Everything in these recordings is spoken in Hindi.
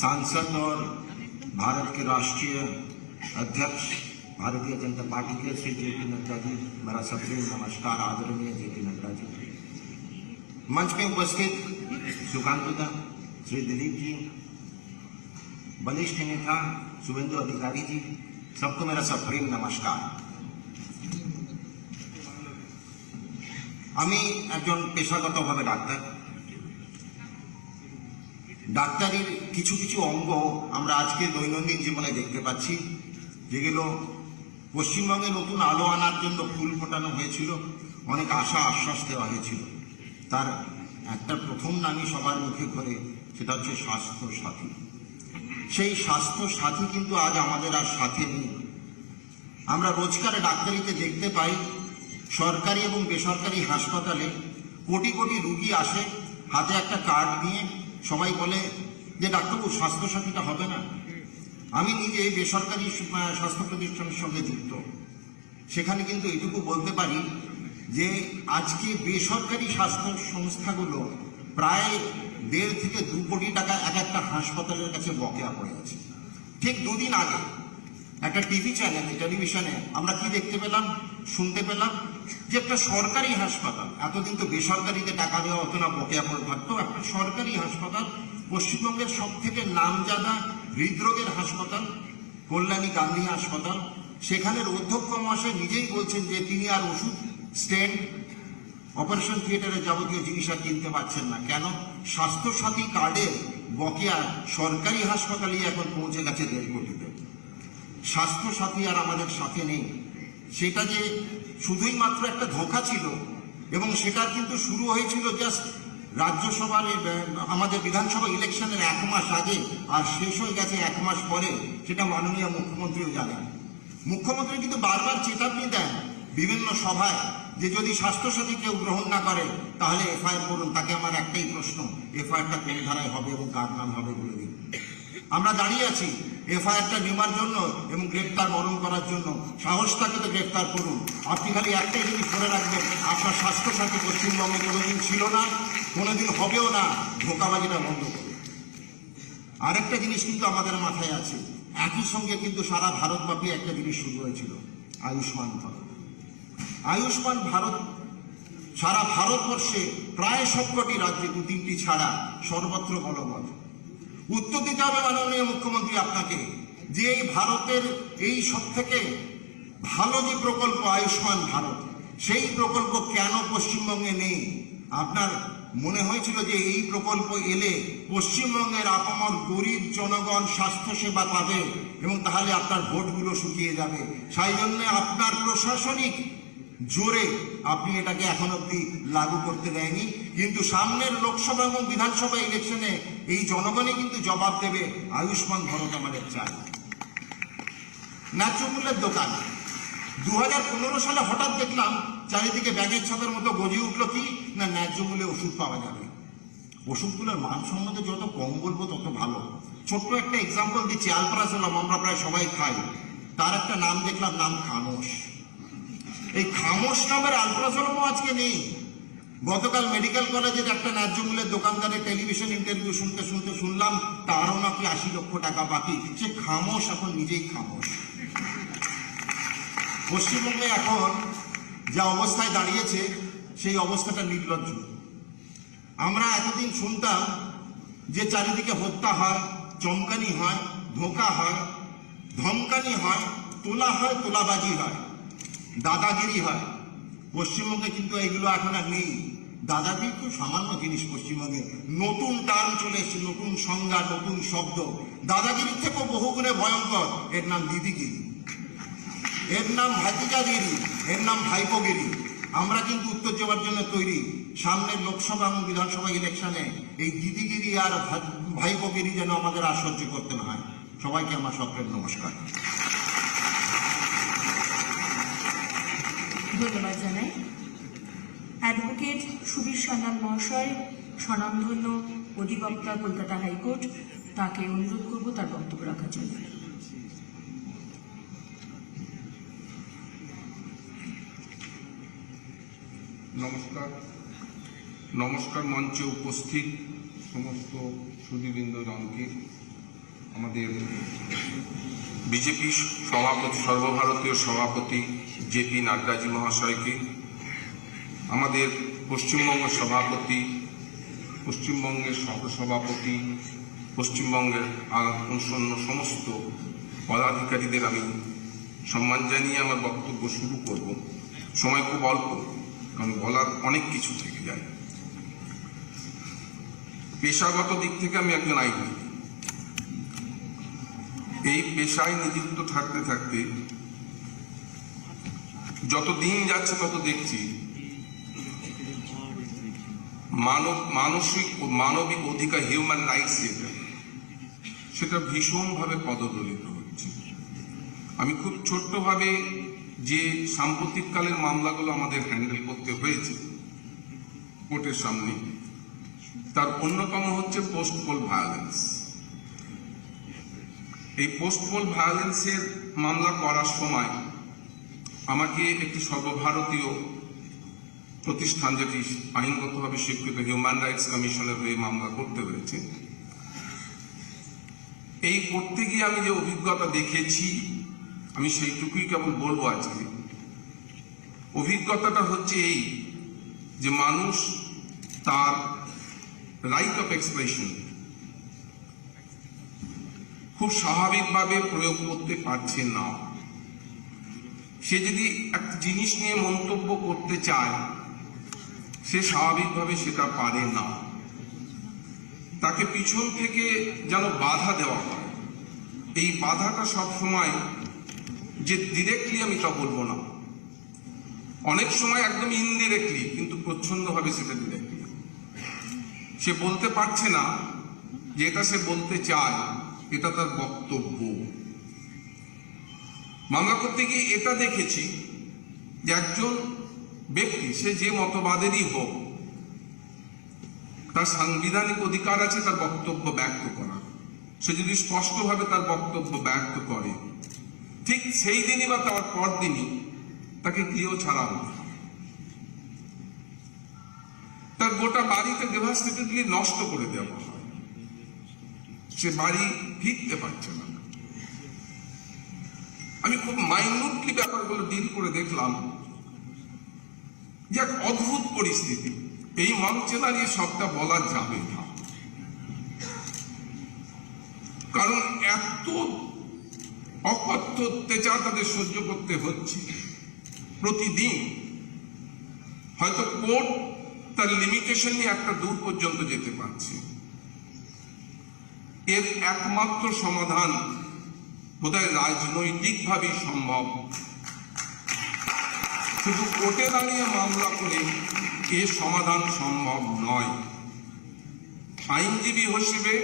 सांसद और भारत के राष्ट्रीय अध्यक्ष भारतीय जनता पार्टी के श्री जेपी नड्डा जी, मेरा सप्रेम नमस्कार। आदरणीय जेपी नड्डा जी, मंच में उपस्थित सुकांतदा, श्री दिलीप जी, बलिष्ठ नेता शुभेंदु अधिकारी जी, सबको मेरा सप्रेम नमस्कार। আমি একজন পেশাগতভাবে ডাক্তার। ডাক্তারের কিছু কিছু অঙ্গ আমরা আজকে দৈনন্দিন জীবনে দেখতে পাচ্ছি, যেগুলো পশ্চিমবঙ্গে নতুন আলো আনার জন্য ফুল ফোটানো হয়েছিল, অনেক আশা আশ্বাস দেওয়া হয়েছিল। তার একটা প্রথম নামই সবার মুখে করে, সেটা হচ্ছে স্বাস্থ্য সাথী। সেই স্বাস্থ্য সাথী কিন্তু আজ আমাদের আর সাথে নেই। আমরা রোজকার ডাক্তারিতে দেখতে পাই, সরকারি এবং বেসরকারি হাসপাতালে কোটি কোটি রুগী আসে, হাতে একটা কার্ড নিয়ে সবাই বলে যে ডাক্তারবাবু স্বাস্থ্যসাথীটা হবে না। আমি নিজে বেসরকারি স্বাস্থ্য প্রতিষ্ঠানের সঙ্গে যুক্ত, সেখানে কিন্তু এটুকু বলতে পারি যে আজকে বেসরকারি স্বাস্থ্য সংস্থাগুলো প্রায় 1.5 থেকে 2 কোটি টাকা এক একটা হাসপাতালের কাছে বকেয়া পড়ে আছে। ঠিক দুদিন আগে একটা টিভি চ্যানেলে, টেলিভিশনে আমরা কি দেখতে পেলাম, শুনতে পেলাম যে একটা সরকারি হাসপাতাল, এতদিন তো বেসরকারিতে টাকা দেওয়া হতো না, বকেয়া পড়ে থাকতো, একটা সরকারি হাসপাতাল, পশ্চিমবঙ্গের সব থেকে নামজাদা হৃদরোগের হাসপাতাল কল্যাণী গান্ধী হাসপাতাল, সেখানের অধ্যক্ষ মহাশয় নিজেই বলছেন যে তিনি আর ওষুধ, স্টেন্ট, অপারেশন থিয়েটারের যাবতীয় জিনিস আর কিনতে পারছেন না। কেন? স্বাস্থ্যসাথী কার্ডের বকেয়া সরকারি হাসপাতালে এখন পৌঁছে গেছে 1.5 কোটিতে। স্বাস্থ্যসাথী আর আমাদের সাথে নেই। সেটা যে শুধুই মাত্র একটা ধোঁকা ছিল, এবং সেটা কিন্তু শুরু হয়েছিল জাস্ট রাজ্যসভার আমাদের বিধানসভা ইলেকশনের 1 মাস আগে, আর শেষ হয়ে গেছে 1 মাস পরে। সেটা মাননীয় মুখ্যমন্ত্রীও জানেন। মুখ্যমন্ত্রী কিন্তু বারবার চেতাবনী দেন বিভিন্ন সভায় যে যদি স্বাস্থ্যসাথী কেউ গ্রহণ না করে তাহলে এফআইআর করুন। তাকে আমার একটাই প্রশ্ন, এফআইআরটা কোন ধারায় হবে এবং কার নাম হবে বলে দিন। আমরা দাঁড়িয়ে আছি এফআইআরটা নেওয়ার জন্য এবং গ্রেপ্তার বরণ করার জন্য। সাহস থাকে তো গ্রেপ্তার করুন। আপনি খালি একটাই জিনিস মনে রাখবেন, আপনার স্বাস্থ্যসাথী পশ্চিমবঙ্গে কোনোদিন ছিল না, কোনোদিন হবেও না। ধোঁকাবাজিটা বন্ধ করুন। আরেকটা জিনিস কিন্তু আমাদের মাথায় আছে, একই সঙ্গে কিন্তু সারা ভারতব্যাপী একটা জিনিস শুরু হয়েছিল, আয়ুষ্মান ভারত। আয়ুষ্মান ভারত সারা ভারতবর্ষে প্রায় সবকটি রাজ্যে, 2-3টি ছাড়া, সর্বত্র বলবৎ। উত্তর দিতে হবে মাননীয় মুখ্যমন্ত্রী আপনাকে, যে এই ভারতের এই সব থেকে ভালো যে প্রকল্প আয়ুষ্মান ভারত, সেই প্রকল্প কেন পশ্চিমবঙ্গে নেই? আপনার মনে হয়েছিল যে এই প্রকল্প এলে পশ্চিমবঙ্গের আপামর গরিব জনগণ স্বাস্থ্যসেবা পাবে এবং তাহলে আপনার ভোটগুলো শুকিয়ে যাবে। সেই জন্য আপনার প্রশাসনিক জোরে আপনি এটাকে এখন অব্দি লাগু করতে দেয়নি। কিন্তু সামনের লোকসভা এবং বিধানসভা ইলেকশনে এই জনগণই কিন্তু জবাব দেবে, আয়ুষ্মান ভারত আমাদের চাই। ন্যায্য মূল্যের দোকান 2015 সালে হঠাৎ দেখলাম চারিদিকে ব্যাগের ছাতার মতো গজিয়ে উঠলো কি না, ন্যায্য মূল্যে ওষুধ পাওয়া যাবে। ওষুধগুলোর মান সম্বন্ধে যত কম বলবো তত ভালো। ছোট্ট একটা এক্সাম্পল দিচ্ছি, আলপ্রাজোলাম আমরা প্রায় সবাই খাই, তার একটা নাম দেখলাম, নাম খামোশ। এই খামোশ নামের আলপ্রাজোলামও আজকে নেই। গতকাল মেডিকেল কলেজের একটা ন্যায্য মূল্যের দোকানদারের টেলিভিশন ইন্টারভিউ শুনতে শুনতে শুনলাম তারও নাকি 80 লক্ষ টাকা বাকি। সে খামোশ এখন নিজেই খামোশ। পশ্চিমবঙ্গে এখন যা অবস্থায় দাঁড়িয়েছে সেই অবস্থাটা নির্লজ্জ। আমরা এতদিন শুনতাম যে চারিদিকে হত্যা হয়, চমকানি হয়, ধোঁকা হয়, ধমকানি হয়, তোলা হয়, তোলাবাজি হয়, দাদাগিরি হয়। পশ্চিমবঙ্গে কিন্তু এগুলো এখন আর নেই। দাদাগিরি খুব সামান্য জিনিস পশ্চিমবঙ্গে। নতুন টার্ম চলে এসছে, নতুন সংজ্ঞা, নতুন শব্দ। দাদাগিরির থেকেও বহুগুণে ভয়ঙ্কর। এর নাম দিদিগিরি, এর নাম ভাতিজাগিরি, এর নাম ভাইপোগিরি। আমরা কিন্তু উত্তর দেওয়ার জন্য তৈরি। সামনের লোকসভা এবং বিধানসভা ইলেকশনে এই দিদিগিরি আর ভাইপোগিরি যেন আমাদের আর সহ্য করতে না হয়। সবাইকে আমার সপ্রেম নমস্কার। ধন্যবাদ জানাই অ্যাডভোকেট সুবীর সান্যাল মহাশয়, স্বনামধন্য অধিবক্তা, কলকাতা হাইকোর্ট। তাকে অনুরোধ করব তার বক্তব্য রাখার জন্য। নমস্কার মঞ্চে উপস্থিত সমস্ত সুধীবৃন্দগণকে। আমাদের বিজেপি সভাপতি, সর্বভারতীয় সভাপতি জেপি নাড্ডাজি মহাশয়কে, আমাদের পশ্চিমবঙ্গ সভাপতি, পশ্চিমবঙ্গের সহসভাপতি, পশ্চিমবঙ্গের অন্য সমস্ত পদাধিকারীদের আমি সম্মান জানিয়ে আমার বক্তব্য শুরু করব। সময় খুব অল্প, কারণ বলার অনেক কিছু থেকে যায়। পেশাগত দিক থেকে আমি একজন আইনজীবী। এই পেশায় নিযুক্ত থাকতে থাকতে যত দিন যাচ্ছে তত দেখছি মানবিক অধিকার, হিউম্যান রাইটস সেটা ভীষণভাবে পদদলিত হচ্ছে। আমি খুব ছোট্টভাবে যে সাম্প্রতিককালের মামলাগুলো আমাদের হ্যান্ডেল করতে হয়েছে কোর্টের সামনে, তার অন্যতম হচ্ছে পোস্ট পোল ভায়োলেন্স। এই পোস্ট পোল ভায়োলেন্সের মামলা করার সময় আমাকে একটি সর্বভারতীয় প্রতিষ্ঠান, যেটি আইনগতভাবে স্বীকৃত হিউম্যান রাইটস কমিশনের হয়ে মামলা করতে হয়েছে। এই করতে গিয়ে আমি যে অভিজ্ঞতা দেখেছি, আমি সেইটুকুই কেবল বলবো আজকে। অভিজ্ঞতাটা হচ্ছে এই যে মানুষ তার রাইট অফ এক্সপ্রেশন খুব স্বাভাবিকভাবে প্রয়োগ করতে পারছে না। সে যদি একটা জিনিস নিয়ে মন্তব্য করতে চায়, সে স্বাভাবিকভাবে সেটা পারে না। তাকে পিছন থেকে যেন বাধা দেওয়া হয়। এই বাধাটা সবসময় যে ডিরেক্টলি আমি তা বলবো না, অনেক সময় একদম ইনডিরেক্টলি, কিন্তু প্রচ্ছন্নভাবে সেটা ডিরেক্টলি। সে বলতে পারছে না যে এটা সে বলতে চায়, এটা তার বক্তব্য। মামলা করতে গিয়ে এটা দেখেছি যে একজন ব্যক্তি, সে যে মতবাদেরই হোক, তার সাংবিধানিক অধিকার আছে তার বক্তব্য ব্যক্ত করা। সে যদি স্পষ্টভাবে তার বক্তব্য ব্যক্ত করে, ঠিক সেই দিনই বা তার পর দিনই তাকে গৃহ ছাড়া হতো। তার গোটা বাড়িতে ডেভাস্টেটেডলি নষ্ট করে দেওয়া হয়। সে বাড়ি ফিরতে পারছে না। আমি খুব মাইনুটলি ব্যাপারগুলো ডিল করে দেখলাম যে এক অদ্ভুত পরিস্থিতি। এই মঞ্চে দাঁড়িয়ে সবটা বলা যাবে না, কারণ এত অকথ্য অত্যাচার তাদের সহ্য করতে হচ্ছে প্রতিদিন। হয়তো কোর্ট তার লিমিটেশন নিয়ে একটা দূর পর্যন্ত যেতে পারছে। এর একমাত্র সমাধান বোধহয় রাজনৈতিকভাবেই সম্ভব। শুধু কোর্টে দাঁড়িয়ে মামলা করে এর সমাধান সম্ভব নয়। আইনজীবী হিসেবে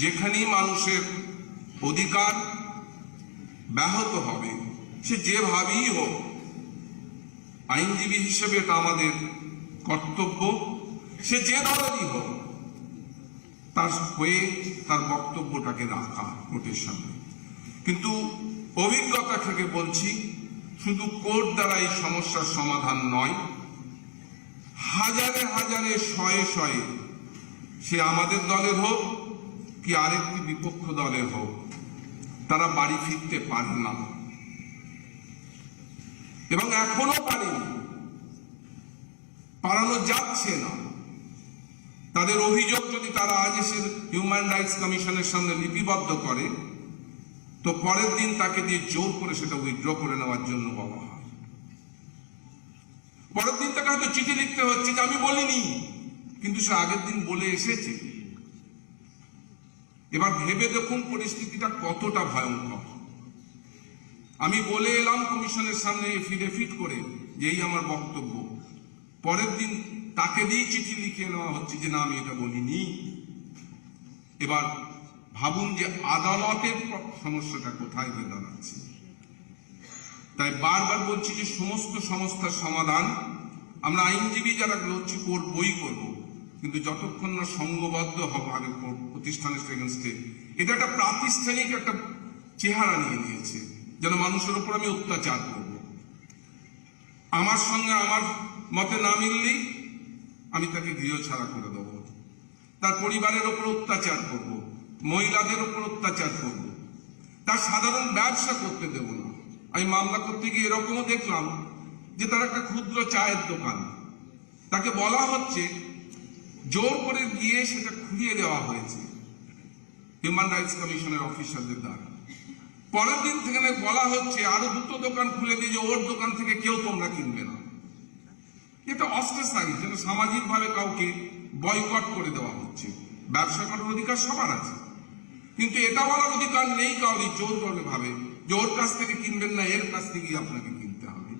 যেখানেই মানুষের অধিকার ব্যাহত হবে, সে যেভাবেই হোক, আইনজীবী হিসেবে এটা আমাদের কর্তব্য, সে যে দলেরই হোক, তার হয়ে তার বক্তব্যটাকে রাখা কোর্টের সামনে। কিন্তু অভিজ্ঞতা থেকে বলছি, শুধু কোর্ট দ্বারা এই সমস্যার সমাধান নয়। হাজারে হাজারে, শয়ে শয়ে, সে আমাদের দলের হোক কি আরেকটি বিপক্ষ দলের হোক, তারা বাড়ি ফিরতে পারে না এবং এখনো পারেনি, পারানো যাচ্ছে না। তাদের অভিযোগ যদি তারা আজ এসে হিউম্যান রাইটস কমিশনের সামনে লিপিবদ্ধ করে, তো পরের দিন তাকে দিয়ে জোর করে সেটা উইথড্র করে নেওয়ার জন্য বলা হয়। পরের দিন তাকে হয়তো চিঠি লিখতে হচ্ছে যে আমি বলিনি, কিন্তু সে আগের দিন বলে এসেছে। এবার ভেবে দেখুন পরিস্থিতিটা কতটা ভয়ঙ্কর। আমি বলে এলাম কমিশনের সামনে এফিডেভিট করে যে এই আমার বক্তব্য, পরের দিন তাকে দিয়ে চিঠি লিখে নেওয়া হচ্ছে যে না আমি এটা বলিনি। এবার ভাবুন যে আদালতের সমস্যাটা কোথায় হয়ে দাঁড়াচ্ছে। তাই বারবার বলছি যে সমস্ত সমস্যার সমাধান আমরা আইনজীবী যারা লড়ছি করবই করব, কিন্তু যতক্ষণ না সংঘবদ্ধ হবে প্রতিষ্ঠানের এগেইনস্টে, এটা একটা প্রাতিষ্ঠানিক একটা চেহারা নিয়ে নিয়েছে, যেন মানুষের উপর আমি অত্যাচার করব। আমার সঙ্গে আমার মতে না মিললেই আমি তাকে গৃহ ছাড়া করে দেব, তার পরিবারের ওপর অত্যাচার করব, মহিলাদের উপর অত্যাচার করব, তার সাধারণ ব্যবসা করতে দেব না। আমি মামলা করতে গিয়ে এরকমও দেখলাম যে তার একটা ক্ষুদ্র চায়ের দোকান, তাকে বলা হচ্ছে জোর করে গিয়ে সেটা খুলিয়ে দেওয়া হয়েছে হিউম্যান রাইটস কমিশনের অফিসারদের দ্বারা। পরের দিন থেকে বলা হচ্ছে আরো দুটো দোকান খুলে দিয়ে যে ওর দোকান থেকে কেউ তোমরা কিনবে না। এটা অস্ট্রেসাইজ, যেটা সামাজিক ভাবে কাউকে বয়কট করে দেওয়া হচ্ছে। ব্যবসা করার অধিকার সবার আছে, কিন্তু এটা বলার অধিকার নেই কাউরি জোর করে ভাবে যে ওর কাছ থেকে কিনবেন না, এর কাছ থেকেই আপনাকে কিনতে হবে।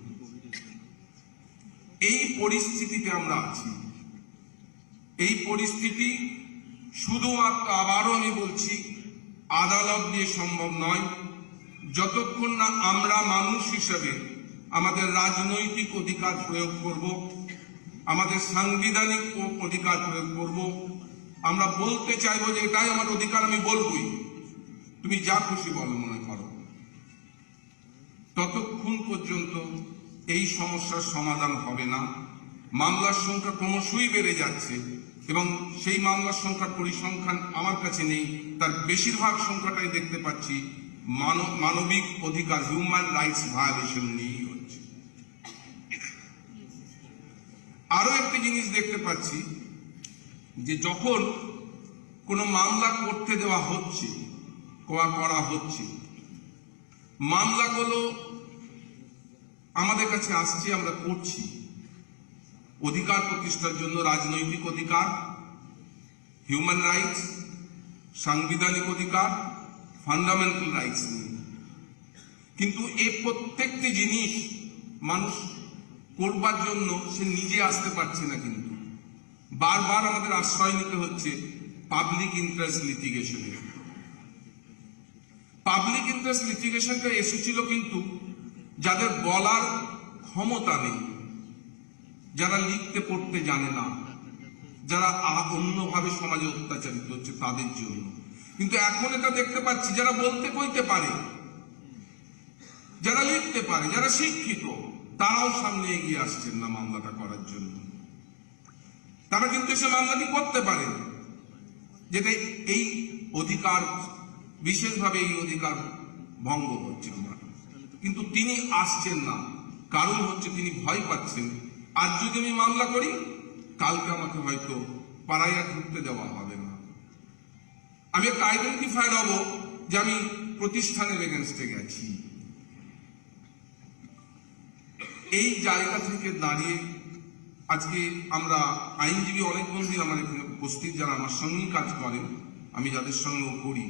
এই পরিস্থিতিতে আমরা আছি। এই পরিস্থিতি শুধুমাত্র, আবারও আমি বলছি, আদালত দিয়ে সম্ভব নয়। যতক্ষণ না আমরা মানুষ হিসেবে আমাদের রাজনৈতিক অধিকার প্রয়োগ করব, আমাদের সাংবিধানিক অধিকার প্রয়োগ করব, আমরা বলতে চাইবো যে এটাই আমার অধিকার, আমি বলবই, তুমি যা খুশি বলো মনে করো, ততক্ষণ পর্যন্ত এই সমস্যার সমাধান হবে না। মামলার সংখ্যা ক্রমশই বেড়ে যাচ্ছে এবং সেই মামলার সংখ্যার পরিসংখ্যান আমার কাছে নেই, তার বেশিরভাগ সংখ্যাটাই দেখতে পাচ্ছি মানবিক অধিকার, হিউম্যান রাইটস ভায়োলেশন নিয়েই হচ্ছে। আরো একটি জিনিস দেখতে পাচ্ছি যে যখন কোনো মামলা করতে দেওয়া হচ্ছে, করা হচ্ছে, মামলাগুলো আমাদের কাছে আসছে, আমরা করছি অধিকার প্রতিষ্ঠার জন্য, রাজনৈতিক অধিকার, হিউম্যান রাইটস, সাংবিধানিক অধিকার, ফান্ডামেন্টাল রাইটস নিয়ে। কিন্তু এই প্রত্যেকটি জিনিস মানুষ করবার জন্য সে নিজে আসতে পারছে না, কিন্তু বারবার আমাদের আশ্রয় নিতে হচ্ছে পাবলিক ইন্টারেস্ট লিটিগেশনে। পাবলিক ইন্টারেস্ট লিটিগেশনটা এসেছিল কিন্তু যাদের বলার ক্ষমতা নেই, যারা লিখতে পড়তে জানে না, যারা অন্যভাবে সমাজে অত্যাচারিত হচ্ছে তাদের জন্য। কিন্তু এখন এটা দেখতে পাচ্ছি যারা বলতে কইতে পারে, যারা লিখতে পারে, যারা শিক্ষিত, তারাও সামনে এগিয়ে আসছেন না মামলাটা করার জন্য। তারা কিন্তু সে মামলাটি করতে পারে, যেটা এই অধিকার, বিশেষভাবে এই অধিকার ভঙ্গ হচ্ছে আমার। কিন্তু তিনি আসছেন না, কারণ হচ্ছে তিনি ভয় পাচ্ছেন আজ যদি আমি মামলা করি কালকে আমাকে হয়তো পাড়াইয়া ঘুরতে দেওয়া হবে না, আমি একটা আইডেন্টিফাইড হব যে আমি প্রতিষ্ঠানের এগেনস্টে গেছি। এই জায়গা থেকে দাঁড়িয়ে আজকে আমরা আইনজীবী অনেক বন্ধু আমার এখানে উপস্থিত, যারা আমার সঙ্গেই কাজ করেন, আমি যাদের সঙ্গেও করি,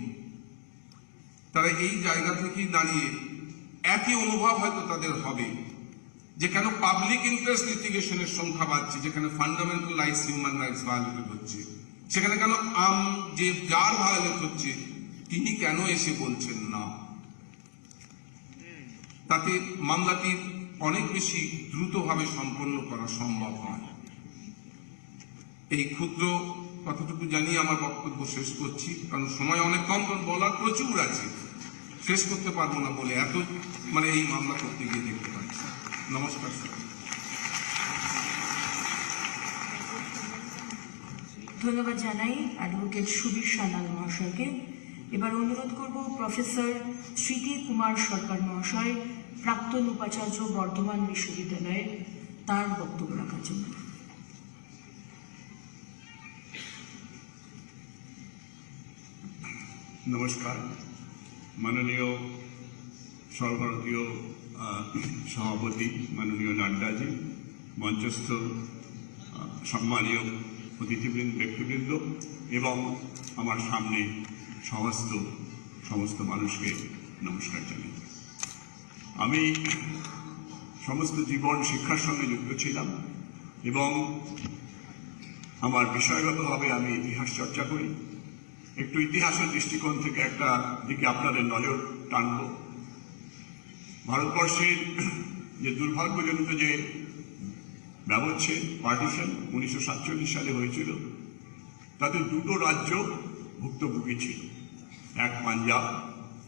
তারা এই জায়গা থেকেই দাঁড়িয়ে একই অনুভব হয়তো তাদের হবে যে কেন পাবলিক ইন্টারেস্ট লিটিগেশনের সংখ্যা বাড়ছে, যেখানে fundamental rights, human rights violate হচ্ছে, সেখানে কেন যে যার ভায়োলেট হচ্ছে তিনি কেন এসে বলছেন না। তাতে মামলাটি অনেক বেশি দ্রুতভাবে সম্পন্ন করা সম্ভব হয়। এই ক্ষুদ্র কথাটুকু জানিয়ে আমার বক্তব্য শেষ করছি, কারণ সময় অনেক কম, বলার প্রচুর আছে, শেষ করতে পারবো না বলে এত এই মামলা করতে গিয়ে দেখতে পাচ্ছি। নমস্কার স্যার। ধন্যবাদ জানাই অ্যাডভোকেট সুবীর সান্যাল মহাশয়কে। এবার অনুরোধ করব প্রফেসর স্মৃতি কুমার সরকার মহাশয়, প্রাক্তন উপাচার্য, বর্ধমান বিশ্ববিদ্যালয়ের, তার বক্তব্য রাখার জন্য। নমস্কার। মাননীয় সর্বভারতীয় সভাপতি মাননীয় নাড্ডাজি, মঞ্চস্থ সম্মানীয় ব্যক্তিবৃন্দ এবং আমার সামনে সমস্ত মানুষকে নমস্কার জানাই। আমি সমস্ত জীবন শিক্ষার সঙ্গে যুক্ত ছিলাম এবং আমার বিষয়গতভাবে আমি ইতিহাস চর্চা করি। একটু ইতিহাসের দৃষ্টিকোণ থেকে একটা দিকে আপনাদের নজর টানব। ভারতবর্ষের যে দুর্ভাগ্যজনিত যে ব্যবচ্ছেদ, পার্টিশন 1947 সালে হয়েছিল, তাতে দুটো রাজ্য ভুক্তভোগী ছিল, এক পাঞ্জাব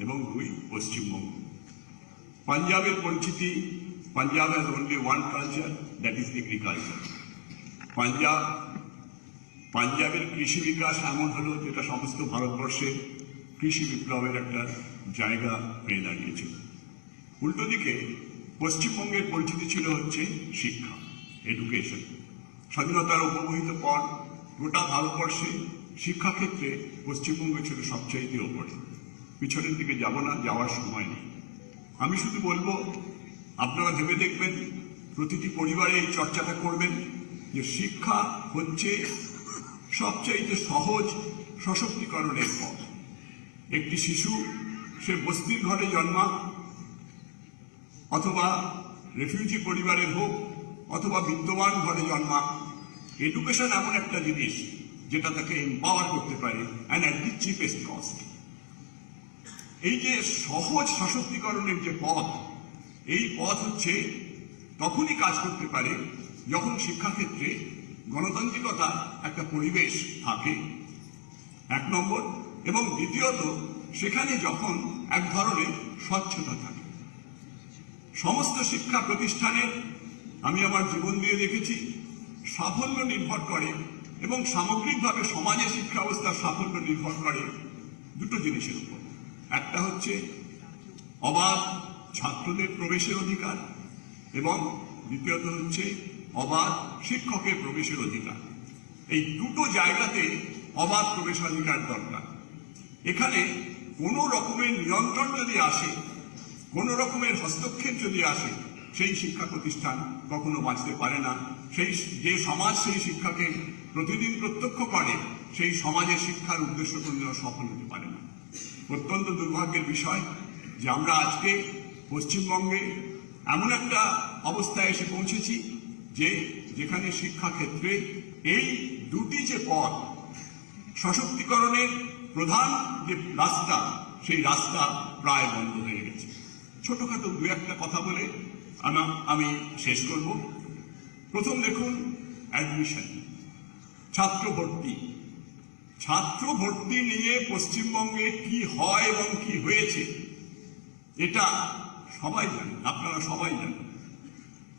এবং দুই পশ্চিমবঙ্গ। পাঞ্জাবের পরিচিতি, Punjab has only one culture, that is agriculture. পাঞ্জাবের কৃষি বিকাশ এমন হলো যেটা সমস্ত ভারতবর্ষের কৃষি বিপ্লবের একটা জায়গা পেয়ে দাঁড়িয়েছিল। উল্টো দিকে পশ্চিমবঙ্গের পরিচিতি ছিল হচ্ছে শিক্ষা, এডুকেশন। স্বাধীনতার অব্যবহিত পর গোটা ভারতবর্ষে শিক্ষাক্ষেত্রে পশ্চিমবঙ্গ ছিল সবচাইতে ওপরে। পিছনের দিকে যাব না, যাওয়ার সময় নেই। আমি শুধু বলবো, আপনারা ভেবে দেখবেন, প্রতিটি পরিবারে এই চর্চাটা করবেন যে শিক্ষা হচ্ছে সবচাইতে সহজ সশক্তিকরণের পথ। একটি শিশু সে বস্তির ঘরে জন্মাক, অথবা রেফিউজি পরিবারের হোক, অথবা বিদ্যমান ঘরে জন্মাক, এডুকেশন এমন একটা জিনিস যেটা তাকে এম্পাওয়ার করতে পারে, and at the cheapest cost. এই যে সহজ সশক্তিকরণের যে পথ, এই পথ হচ্ছে তখনই কাজ করতে পারে যখন শিক্ষাক্ষেত্রে গণতান্ত্রিকতা একটা পরিবেশ থাকে, এক নম্বর, এবং দ্বিতীয়ত সেখানে যখন এক ধরনের স্বচ্ছতা থাকে। সমস্ত শিক্ষা প্রতিষ্ঠানের আমি আমার জীবন দিয়ে দেখেছি সাফল্য নির্ভর করে, এবং সামগ্রিকভাবে সমাজের শিক্ষা ব্যবস্থার সাফল্য নির্ভর করে দুটো জিনিসের উপর। একটা হচ্ছে অবাধ ছাত্রদের প্রবেশের অধিকার, এবং দ্বিতীয়ত হচ্ছে অবাধ শিক্ষকের প্রবেশের অধিকার। এই দুটো জায়গাতে অবাধ প্রবেশাধিকার দরকার। এখানে কোনো রকমের নিয়ন্ত্রণ যদি আসে, কোনো রকমের হস্তক্ষেপ যদি আসে, সেই শিক্ষা প্রতিষ্ঠান কখনো বাঁচতে পারে না। সেই যে সমাজ সেই শিক্ষাকে প্রতিদিন প্রত্যক্ষ করে, সেই সমাজের শিক্ষার উদ্দেশ্য কোনদিনও সফল হতে পারে না। অত্যন্ত দুর্ভাগ্যের বিষয় যে আমরা আজকে পশ্চিমবঙ্গে এমন একটা অবস্থায় এসে পৌঁছেছি যেখানে শিক্ষাক্ষেত্রে এই দুটি যে পথ, সশক্তিকরণের প্রধান যে রাস্তা, সেই রাস্তা প্রায় বন্ধ হয়ে গেছে। ছোটখাটো দু একটা কথা বলে আমি শেষ করব। প্রথম দেখুন, অ্যাডমিশন, ছাত্র ভর্তি। ছাত্র ভর্তি নিয়ে পশ্চিমবঙ্গে কি হয় এবং কি হয়েছে এটা সবাই জানেন, আপনারা সবাই জানেন।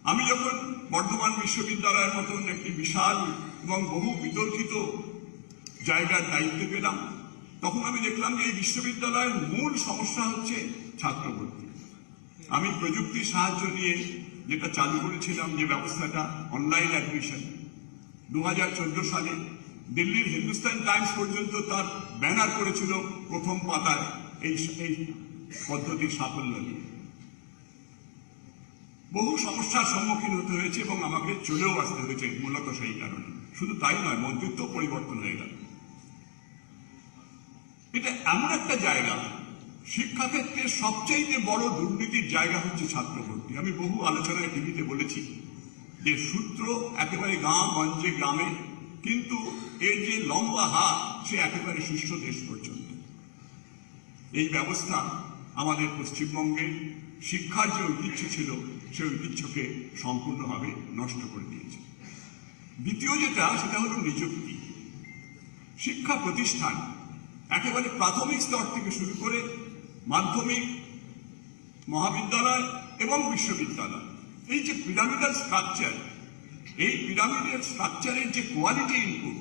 আমি যখন বর্ধমান বিশ্ববিদ্যালয়ের মতন একটি বিশাল এবং বহু বিতর্কিত জায়গার দায়িত্ব পেলাম, তখন আমি দেখলাম যে এই বিশ্ববিদ্যালয়ের মূল সমস্যা হচ্ছে ছাত্র ভর্তি। আমি প্রযুক্তির সাহায্য নিয়ে যেটা চালু করেছিলাম, যে ব্যবস্থাটা অনলাইন অ্যাডমিশন, 2014 সালে দিল্লির হিন্দুস্তান টাইমস পর্যন্ত তার ব্যানার করেছিল প্রথম পাতায় এই পদ্ধতির সাফল্য নিয়ে। বহু সমস্যার সম্মুখীন হতে হয়েছে এবং আমাকে চলেও আসতে হয়েছে মূলত সেই কারণে। শুধু তাই নয়, মন্ত্রিত্ব পরিবর্তন হয়ে গেল। এটা এমন একটা জায়গা, শিক্ষাক্ষেত্রে সবচেয়ে বড় দুর্নীতির জায়গা হচ্ছে ছাত্র ভর্তি। আমি বহু আলোচনায় টিভিতে বলেছি যে সূত্র একেবারে গঞ্জে গ্রামে, কিন্তু এর যে লম্বা হাত সে একেবারে শীর্ষ দেশ পর্যন্ত। এই ব্যবস্থা আমাদের পশ্চিমবঙ্গের শিক্ষার যে ঐতিহ্য ছিল, সেই ঐতিহ্যকে সম্পূর্ণভাবে নষ্ট করে দিয়েছে। দ্বিতীয় যেটা, সেটা হলো নিযুক্তি। শিক্ষা প্রতিষ্ঠান একেবারে প্রাথমিক স্তর থেকে শুরু করে মাধ্যমিক, মহাবিদ্যালয় এবং বিশ্ববিদ্যালয়, এই যে পিরামিডাল স্ট্রাকচার, এই পিরামিডাল স্ট্রাকচারের যে কোয়ালিটি ইনপুট,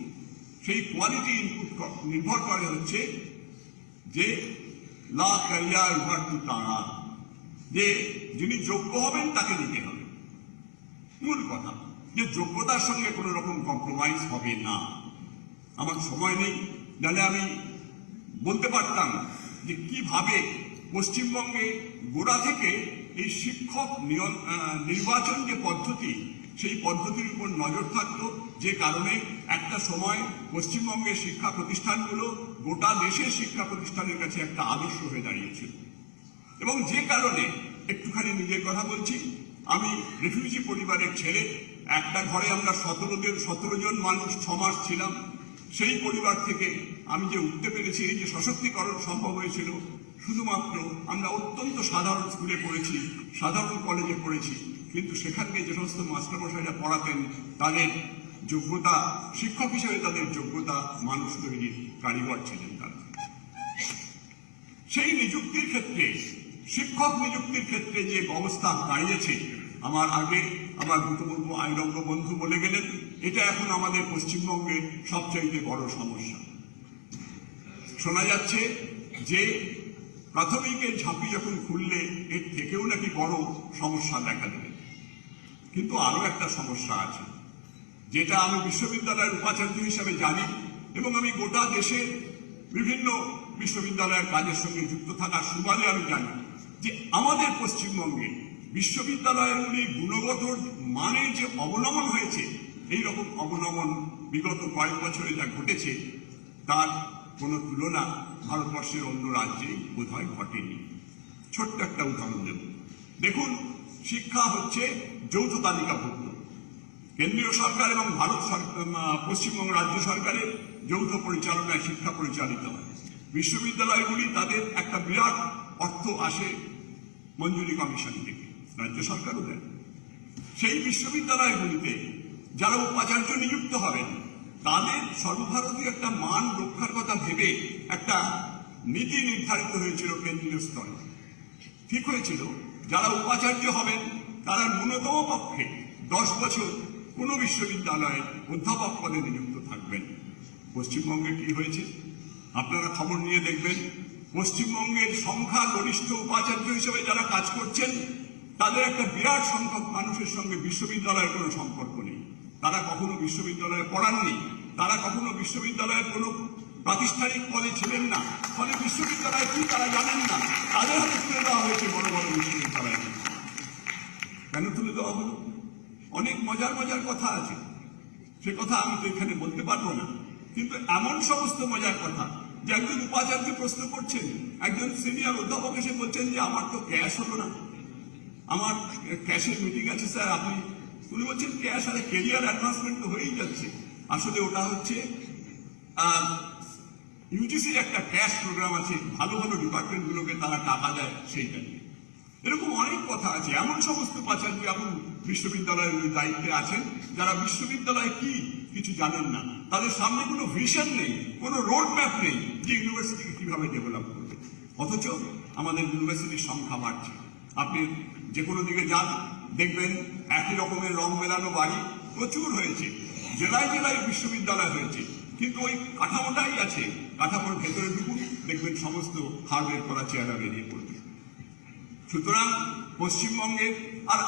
সেই কোয়ালিটি ইনপুট নির্ভর করে হচ্ছে যে লা ক্যারিয়ার উভার টু তারা, যে যিনি যোগ্য হবেন তাকে দিতে হবে। মূল কথা যে যোগ্যতার সঙ্গে কোনো রকম কম্প্রোমাইজ হবে না। আমার সময় নেই, নাহলে আমি বলতে পারতাম যে কিভাবে পশ্চিমবঙ্গে গোড়া থেকে এই শিক্ষক নির্বাচন যে পদ্ধতি, সেই পদ্ধতির উপর নজর থাকতো, যে কারণে একটা সময় পশ্চিমবঙ্গের শিক্ষা প্রতিষ্ঠানগুলো গোটা দেশের শিক্ষা প্রতিষ্ঠানের কাছে একটা আদর্শ হয়ে দাঁড়িয়েছিল। এবং যে কারণে, একটুখানি নিজের কথা বলছি, আমি রেফিউজি পরিবারের ছেলে, একটা ঘরে আমরা 17 জন মানুষ 6 মাস ছিলাম। সেই পরিবার থেকে আমি যে উঠতে পেরেছি, এই যে সশক্তিকরণ সম্ভব হয়েছিল, শুধুমাত্র আমরা অত্যন্ত সাধারণ স্কুলে পড়েছি, সাধারণ কলেজে পড়েছি, কিন্তু সেখানে যে সমস্ত মাস্টারমশাইরা পড়াতেন, তাদের যোগ্যতা, শিক্ষক হিসেবে তাদের যোগ্যতা, মানুষ তৈরির কারিগর ছিলেন তারা। সেই নিযুক্তির ক্ষেত্রে, শিক্ষক নিযুক্তির ক্ষেত্রে যে অবস্থা দাঁড়িয়েছে, আমার আগে আমার ভূতপূর্ব আইনজ্ঞ বন্ধু বলে গেলেন, এটা এখন আমাদের পশ্চিমবঙ্গের সবচাইতে বড় সমস্যা। শোনা যাচ্ছে যে প্রাথমিকের ঝাঁপি যখন খুললে এর থেকেও নাকি বড় সমস্যা দেখা দেবে। কিন্তু আরো একটা সমস্যা আছে, যেটা আমি বিশ্ববিদ্যালয়ের উপাচার্য হিসাবে জানি, এবং আমি গোটা দেশের বিভিন্ন বিশ্ববিদ্যালয়ের কাজের সঙ্গে যুক্ত থাকার সুবাদে আমি জানি যে আমাদের পশ্চিমবঙ্গে বিশ্ববিদ্যালয়গুলি গুণগত মানে যে অবনমন হয়েছে, এইরকম অবনমন বিগত কয়েক বছরে যা ঘটেছে তার কোনো তুলনা ভারতবর্ষের অন্য রাজ্যে বোধহয় ঘটেনি। ছোট্ট একটা উদাহরণ দেব। দেখুন, শিক্ষা হচ্ছে যৌথ তালিকাভুক্ত। কেন্দ্রীয় সরকার এবং পশ্চিমবঙ্গ রাজ্য সরকারের যৌথ পরিচালনায় শিক্ষা পরিচালিত হয়। বিশ্ববিদ্যালয়গুলি তাদের একটা বিরাট অর্থ আসে মঞ্জুরি কমিশন থেকে, রাজ্য সরকারও দেয়। সেই বিশ্ববিদ্যালয়গুলিতে যারা উপাচার্য নিযুক্ত হবেন তাদের সর্বভারতীয় একটা মান রক্ষার কথা ভেবে একটা নীতি নির্ধারিত হয়েছিল কেন্দ্রীয় স্তরে। ঠিক হয়েছিল যারা উপাচার্য হবেন তারা ন্যূনতম পক্ষে 10 বছর কোনো বিশ্ববিদ্যালয়ে অধ্যাপক পদে নিযুক্ত থাকবেন। পশ্চিমবঙ্গে কি হয়েছে আপনারা খবর নিয়ে দেখবেন। পশ্চিমবঙ্গের সংখ্যা গরিষ্ঠ উপাচার্য হিসেবে যারা কাজ করছেন তাদের একটা বিরাট সংখ্যক মানুষের সঙ্গে বিশ্ববিদ্যালয়ের কোনো সম্পর্ক নেই। তারা কখনো বিশ্ববিদ্যালয়ে পড়াননি, তারা কখনো বিশ্ববিদ্যালয়ের কোনো প্রাতিষ্ঠানিক পদে ছিলেন না, ফলে বিশ্ববিদ্যালয় কি তারা জানেন না। তাদের হাতে তুলে দেওয়া হয়েছে বড় বড় বিশ্ববিদ্যালয়। কেন তুলে দেওয়া হলো? অনেক মজার মজার কথা আছে, সে কথা আমি তো এখানে বলতে পারবো না। কিন্তু এমন সমস্ত মজার কথা যে একজন উপাচার্য প্রশ্ন করছেন, একজন সিনিয়র অধ্যাপক এসে বলছেন যে আমার তো ক্যাশ হলো না, আমার ক্যাশের মিটিং আছে স্যার, আপনি উনি বলছেন ক্যাশ, আরে কেরিয়ার অ্যাডভান্সমেন্ট তো হয়েই যাচ্ছে। আসলে ওটা হচ্ছে ইউজিসির একটা ক্যাশ প্রোগ্রাম আছে, ভালো ভালো ডিপার্টমেন্টগুলোকে তারা টাকা দেয় সেইটা নিয়ে। এরকম অনেক কথা আছে। এমন সমস্ত উপাচার্য এখন বিশ্ববিদ্যালয়ের দায়িত্বে আছেন যারা বিশ্ববিদ্যালয় কি কিছু জানেন না, তাদের সামনে কোনো ভিশন নেই, কোনো রোড ম্যাপ নেই যে ইউনিভার্সিটিকে কিভাবে ডেভেলপ করবে। অথচ আমাদের ইউনিভার্সিটির সংখ্যা বাড়ছে। আপনি যে কোনো দিকে যান দেখবেন একই রকমের রং মেলানো বাড়ি প্রচুর হয়েছে, জেলায় জেলায় বিশ্ববিদ্যালয় হয়েছে, কিন্তু ওই কাঠামোটাই আছে। কাঠামোর ভেতরে ঢুকুন দেখবেন সমস্ত হার্ডওয়্যার করা চেহারা বেরিয়ে পড়বে। সুতরাং পশ্চিমবঙ্গের, আর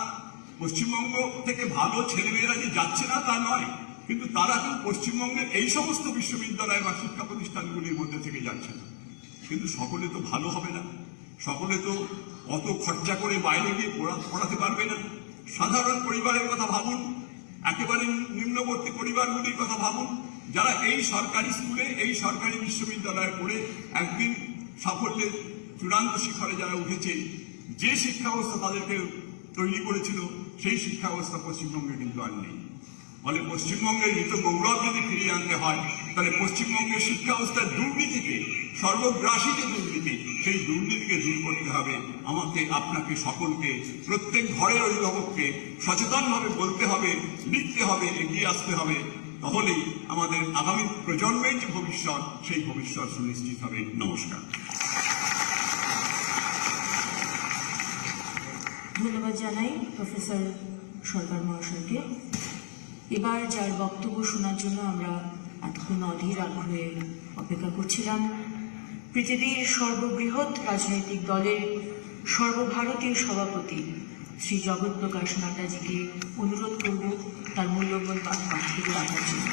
পশ্চিমবঙ্গ থেকে ভালো ছেলেমেয়েরা যে যাচ্ছে না তা নয়, কিন্তু তারা কিন্তু পশ্চিমবঙ্গের এই সমস্ত বিশ্ববিদ্যালয় বা শিক্ষা প্রতিষ্ঠানগুলির মধ্যে থেকে যাচ্ছে না। কিন্তু সকলে তো ভালো হবে না, সকলে তো অত খরচা করে বাইরে গিয়ে পড়াতে পারবে না। সাধারণ পরিবারের কথা ভাবুন, একেবারে নিম্নবর্তী পরিবারগুলির কথা ভাবুন, যারা এই সরকারি স্কুলে, এই সরকারি বিশ্ববিদ্যালয়ে পড়ে একদিন সাফল্যের চূড়ান্ত শিখরে যারা উঠেছে, যে শিক্ষা ব্যবস্থা তাদেরকে তৈরি করেছিল সেই শিক্ষা ব্যবস্থা পশ্চিমবঙ্গে কিন্তু আর নেই। ফলে পশ্চিমবঙ্গের মৃত গৌরব যদি ফিরিয়ে আনতে হয় তাহলে পশ্চিমবঙ্গের শিক্ষা ব্যবস্থার দুর্নীতিকে, সর্বগ্রাসী যে দুর্নীতি, সেই দুর্নীতিকে দূর করতে হবে। আমাকে, আপনাকে, সকলকে, প্রত্যেক ঘরের অভিভাবককে সচেতনভাবে বলতে হবে, লিখতে হবে, এগিয়ে আসতে হবে। তাহলেই আমাদের আগামী প্রজন্মের যে ভবিষ্যৎ, সেই ভবিষ্যৎ সুনিশ্চিত হবে। নমস্কার। ধন্যবাদ জানাই প্রফেসর সরকার মহাশয়কে। এবার যার বক্তব্য শোনার জন্য আমরা এতক্ষণ অধীর আগ্রহে অপেক্ষা করছিলাম, পৃথিবীর সর্ববৃহৎ রাজনৈতিক দলের সর্বভারতীয় সভাপতি শ্রী জগৎ প্রকাশ নাড্ডাজিকে অনুরোধ করব তার মূল্যবান বক্তব্য রাখার জন্য।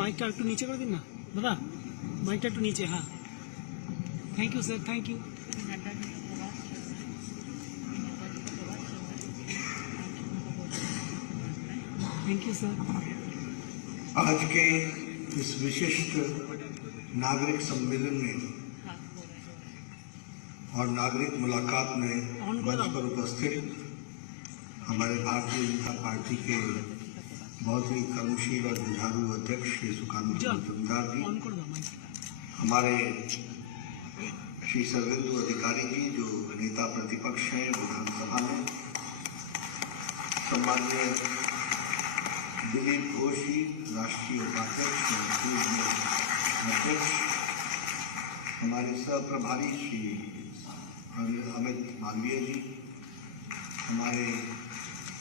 মাইকটা একটু নিচে করে দিন না দাদা, মাইকটা একটু নিচে। হ্যাঁ, thank you sir, thank you. Thank you sir. आज के इस विशिष्ट नागरिक सम्मेलन में और नागरिक मुलाकात में मंच पर उपस्थित हमारे भारतीय जनता पार्टी के बहुत ही कर्मशील और जुझारू अध्यक्ष श्री सुकांत मजूमदार जी, हमारे श्री सर्वेंदु अधिकारी जी जो नेता प्रतिपक्ष हैं विधानसभा में, सम्माननीय दिलीप घोष जी राष्ट्रीय उपाध्यक्ष, अध्यक्ष, हमारे सह प्रभारी श्री अमित मालवीय जी, हमारे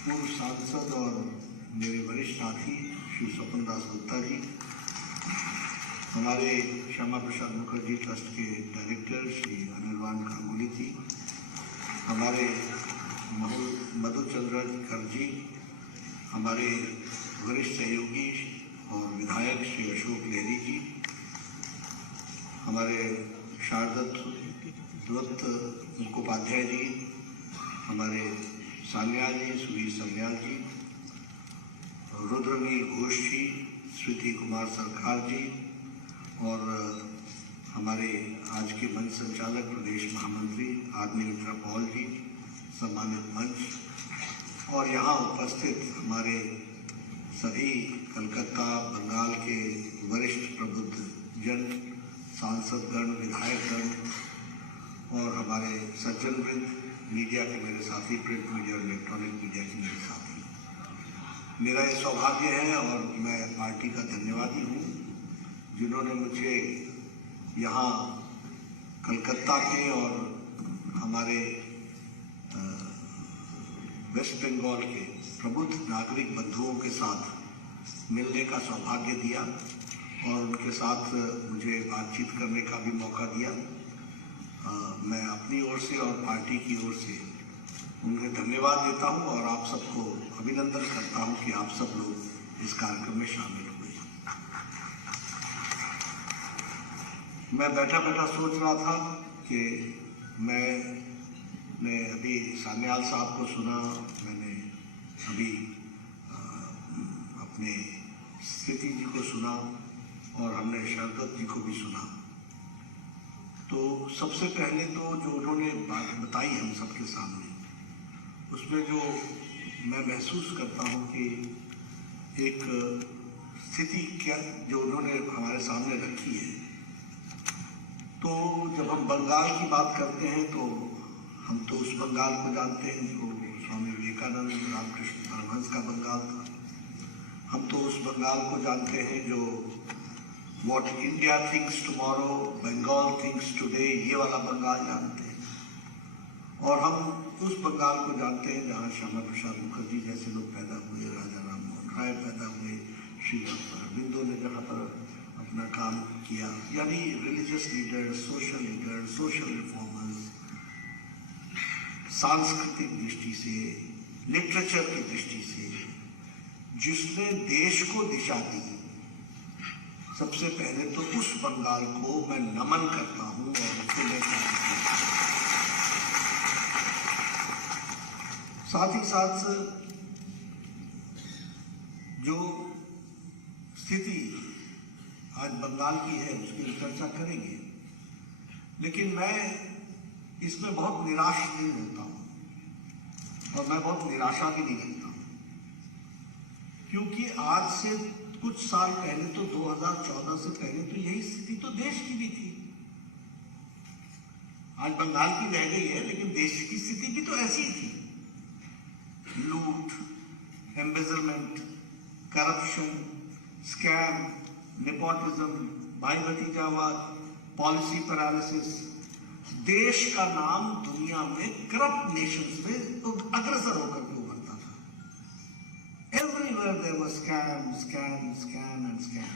पूर्व सांसद और मेरे वरिष्ठ साथी श्री स्वपन दास गुप्ता जी, हमारे श्यामा प्रसाद मुखर्जी ट्रस्ट के डायरेक्टर श्री अनिर्बान गांगुली जी, हमारे मधुचंद्र कर जी, हमारे वरिष्ठ सहयोगी और विधायक श्री अशोक लेहरी जी, हमारे शारदत्त मुखोपाध्याय जी, हमारे सान्याल जी, सुधीर सान्याल जी, रुद्रनील घोष जी, श्रुति कुमार सरकार जी और हमारे आज के मंच संचालक प्रदेश महामंत्री आदरणीय मित्रा पॉल जी, सम्मानित मंच और यहाँ उपस्थित हमारे सभी कलकत्ता बंगाल के वरिष्ठ प्रबुद्ध जन, सांसदगण, विधायकगण और हमारे सज्जन वृंद, मीडिया के मेरे साथी, प्रिंट मीडिया और इलेक्ट्रॉनिक मीडिया के मेरे साथी। मेरा ये सौभाग्य है और मैं पार्टी का धन्यवादी हूँ जिन्होंने मुझे यहाँ कलकत्ता के और हमारे वेस्ट बंगाल के प्रबुद्ध नागरिक बंधुओं के साथ मिलने का सौभाग्य दिया और उनके साथ मुझे बातचीत करने का भी मौका दिया। मैं अपनी ओर से और पार्टी की ओर से उन्हें धन्यवाद देता हूं और आप सबको अभिनंदन करता हूं कि आप सब लोग इस कार्यक्रम में शामिल हुए। मैं बैठा बैठा सोच रहा था कि मैंने अभी सान्याल साहब को सुना, मैंने अभी अपने स्थिति जी को सुना और हमने शरदत जी को भी सुना। तो सबसे पहले तो जो उन्होंने बात बताई हम सबके सामने, उसमें जो मैं महसूस करता हूँ कि एक स्थिति क्या जो उन्होंने हमारे सामने रखी है। तो जब हम बंगाल की बात करते हैं तो हम तो उस बंगाल को जानते हैं जो स्वामी विवेकानंद, रामकृष्ण परमहंस का बंगाल था। हम तो उस बंगाल को जानते हैं जो What India thinks tomorrow, Bengal thinks today, ये वाला बंगाल जानते हैं। और हम उस बंगाल को जानते हैं जहाँ श्यामा प्रसाद मुखर्जी जैसे लोग पैदा हुए, राजा राम मोहन राय पैदा हुए, श्री अरबिंदो ने जहाँ पर अपना काम किया, यानी रिलीजियस लीडर, सोशल रिफॉर्मर्स, सांस्कृतिक दृष्टि से, लिटरेचर की दृष्टि से जिसने देश को दिशा दी, सबसे पहले तो उस बंगाल को मैं नमन करता हूं और उसको मैं साथ ही साथ जो स्थिति आज बंगाल की है उसकी चर्चा करेंगे, लेकिन मैं इसमें बहुत निराश नहीं होता हूं और मैं बहुत निराशा भी नहीं करता हूं, क्योंकि आज से कुछ साल पहले तो 2014 से पहले तो यही स्थिति तो देश की भी थी। आज बंगाल की रह गई है लेकिन देश की स्थिति भी तो ऐसी ही थी। लूट, एम्बेजलमेंट, करप्शन, स्कैम, नेपोटिज्म, भाई भतीजावाद, पॉलिसी पैरालिसिस, देश का नाम दुनिया में करप्ट नेशंस में तो अग्रसर होकर के उभरता था। Everywhere there was scam and scam.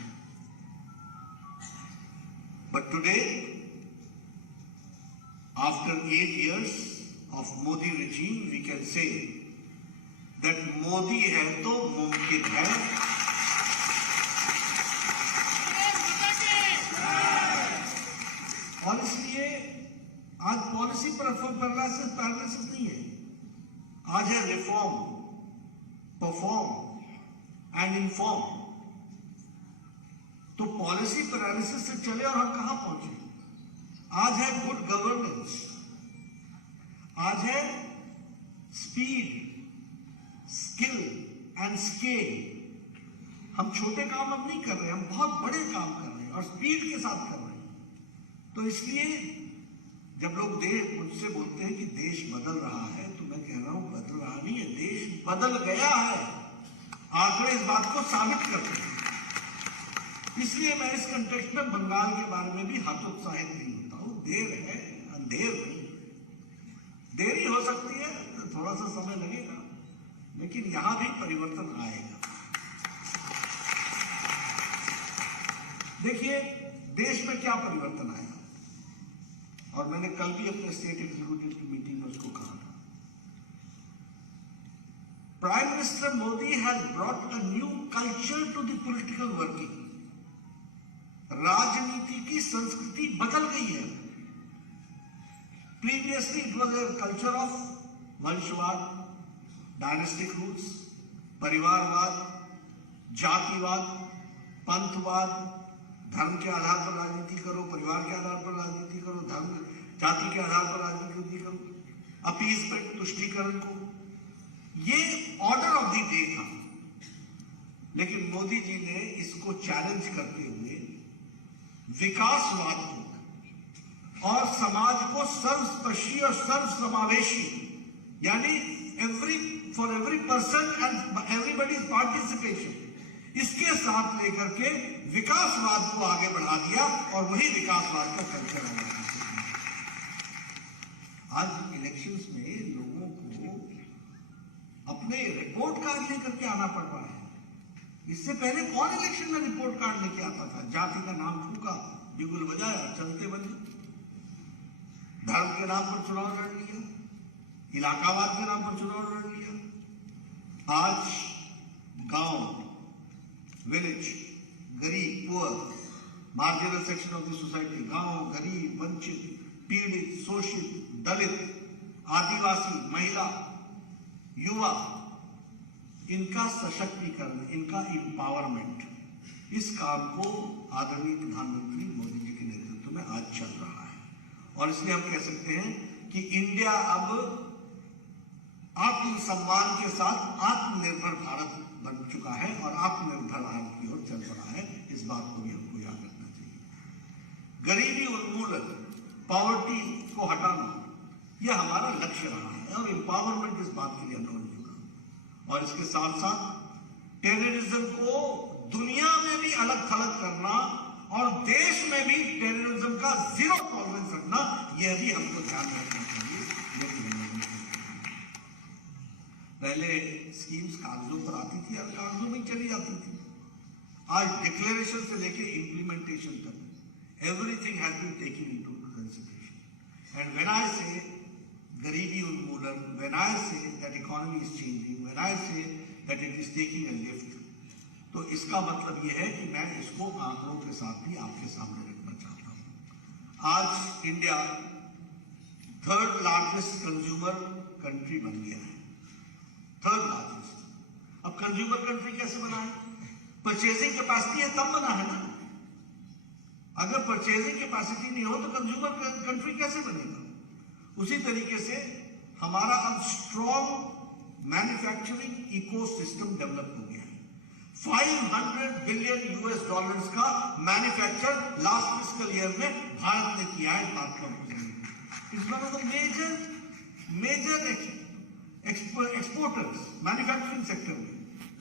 But today, after 8 years of Modi regime, we can say that Modi है तो मुमकिन है। और इसलिए आज पॉलिसी पैरालिसिस नहीं है, आज है रिफॉर्म, परफॉर्म एंड इन्फॉर्म। तो पॉलिसी पैरालिसिस से चले और हम कहां पहुंचे? आज है गुड गवर्नेंस, आज है स्पीड, स्किल एंड स्केल। हम छोटे काम अब नहीं कर रहे, हम बहुत बड़े काम कर रहे हैं और स्पीड के साथ कर रहे हैं। तो इसलिए जब लोग मुझसे बोलते हैं कि देश बदल रहा है, तो मैं कह रहा हूं बदल रहा नहीं है, देश बदल गया है। आंकड़े इस बात को साबित करते हैं। इसलिए मैं इस कंटेक्स्ट में बंगाल के बारे में भी हतोत्साहित नहीं होता हूं। देर है, अंधेर नहीं। समय लगेगा, लेकिन यहां भी परिवर्तन आएगा। देखिए देश में क्या परिवर्तन आएगा, और मैंने कल भी अपने स्टेट एग्जीक्यूटिव की मीटिंग में उसको कहा था। Prime minister Modi has brought a new culture to the political working. राजनीति की संस्कृति बदल गई है। Previously it was a culture of वंशवाद, डायनेस्टिक रूल्स, परिवारवाद, जातिवाद, पंथवाद, धर्म के आधार पर राजनीति करो, परिवार के आधार पर राजनीति करो, धर्म जाति के आधार पर राजनीति करो, अपीसमेंट, तुष्टीकरण को, ये ऑर्डर ऑफ द डे था। लेकिन मोदी जी ने इसको चैलेंज करते हुए विकासवाद को और समाज को सर्वस्पर्शी और सर्वसमावेशी, यानी for every person and everybody's participation, इसके साथ लेकर के विकासवाद को आगे बढ़ा दिया और वही विकासवाद का कल्चर है। आज इलेक्शंस में लोगों को अपने रिपोर्ट कार्ड लेकर के आना पड़ रहा है। इससे पहले कौन इलेक्शन में रिपोर्ट कार्ड लेके आता था? जाति का नाम फूका, बिगुल बजाया, चलते बने, धर्म के नाम पर चुनाव लड़ लिया, इलाकावाद के नाम पर चुनाव लड़ लिया। आज गांव, विलेज, गरीब, poor, marginal section of the society, गांव, गरीब, वंचित, पीड़ित, शोषित, दलित, आदिवासी, महिला, युवा, इनका सशक्तिकरण, इनका एम्पावरमेंट, इस काम को आदरणीय प्रधानमंत्री मोदी जी के नेतृत्व में आज चल रहा है। और इसलिए हम कह सकते हैं कि इंडिया अब आत्मसम्मान के साथ आत्मनिर्भर भारत बन चुका है और आत्मनिर्भर भारत की ओर चल रहा है। इस बात को भी हमको याद रखना चाहिए। गरीबी उन्मूलन, पॉवर्टी को हटाना, यह हमारा लक्ष्य रहा है और एम्पावरमेंट इस बात के लिए हमने जुड़ा। और इसके साथ साथ टेररिज्म को दुनिया में भी अलग थलग करना और देश में भी टेररिज्म का जीरो टॉलरेंस रखना, यह भी हमको ध्यान रखना चाहिए। पहले स्कीम्स कागजों पर आती थी और कागजों में चली जाती थी। आज डिक्लेरेशन से लेके इम्प्लीमेंटेशन तक everything has been taken into consideration. And when I say गरीबी उन्मूलन, when I say that economy is changing, when I say that it is taking a lift, तो इसका मतलब यह है कि मैं इसको आंकड़ों के साथ भी आपके सामने रखना चाहता हूं। आज India third largest consumer country बन गया है, थर्ड लार्जेस्ट। अब कंज्यूमर कंट्री कैसे बना है? परचेजिंग कैपेसिटी है तब बना है ना। अगर परचेजिंग कैपेसिटी नहीं हो तो कंज्यूमर कंट्री कैसे बनेगा? उसी तरीके से हमारा अब स्ट्रॉन्ग मैन्युफैक्चरिंग इकोसिस्टम डेवलप हो गया है। $500 बिलियन का मैन्युफैक्चर लास्ट फिस्कल ईयर में भारत ने किया है। It's one of the major exporters manufacturing sector में।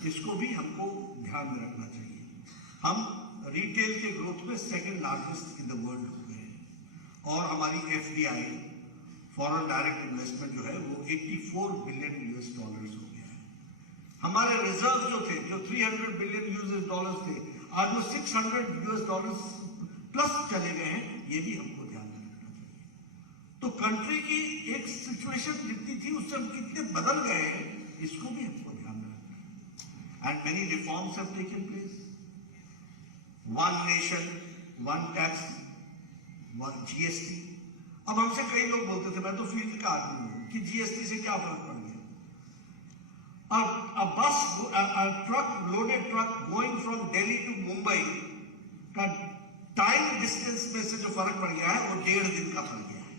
इसको भी हमको ध्यान में रखना चाहिए। हम रिटेल के ग्रोथ में second largest in the world हो गए हैं और हमारी FDI फॉरेन डायरेक्ट इन्वेस्टमेंट जो है वो $84 बिलियन हो गया है। हमारे रिजर्व जो थे, जो $300 बिलियन थे, आज वो $600 प्लस चले गए हैं। ये भी हमको ध्यान में रखना चाहिए। तो कंट्री की एक सिचुएशन जितनी थी उससे हम कितने बदल गए हैं, इसको भी हमको ध्यान में रखना है। And many reforms have taken place. One nation, one tax, one GST। अब हमसे कई लोग बोलते थे, मैं तो फील्ड का आदमी हूं, कि GST से क्या फर्क पड़ गया। Loaded truck going from Delhi to Mumbai का टाइम डिस्टेंस में से जो फर्क पड़ गया है वो 1.5 दिन का पड़ गया है।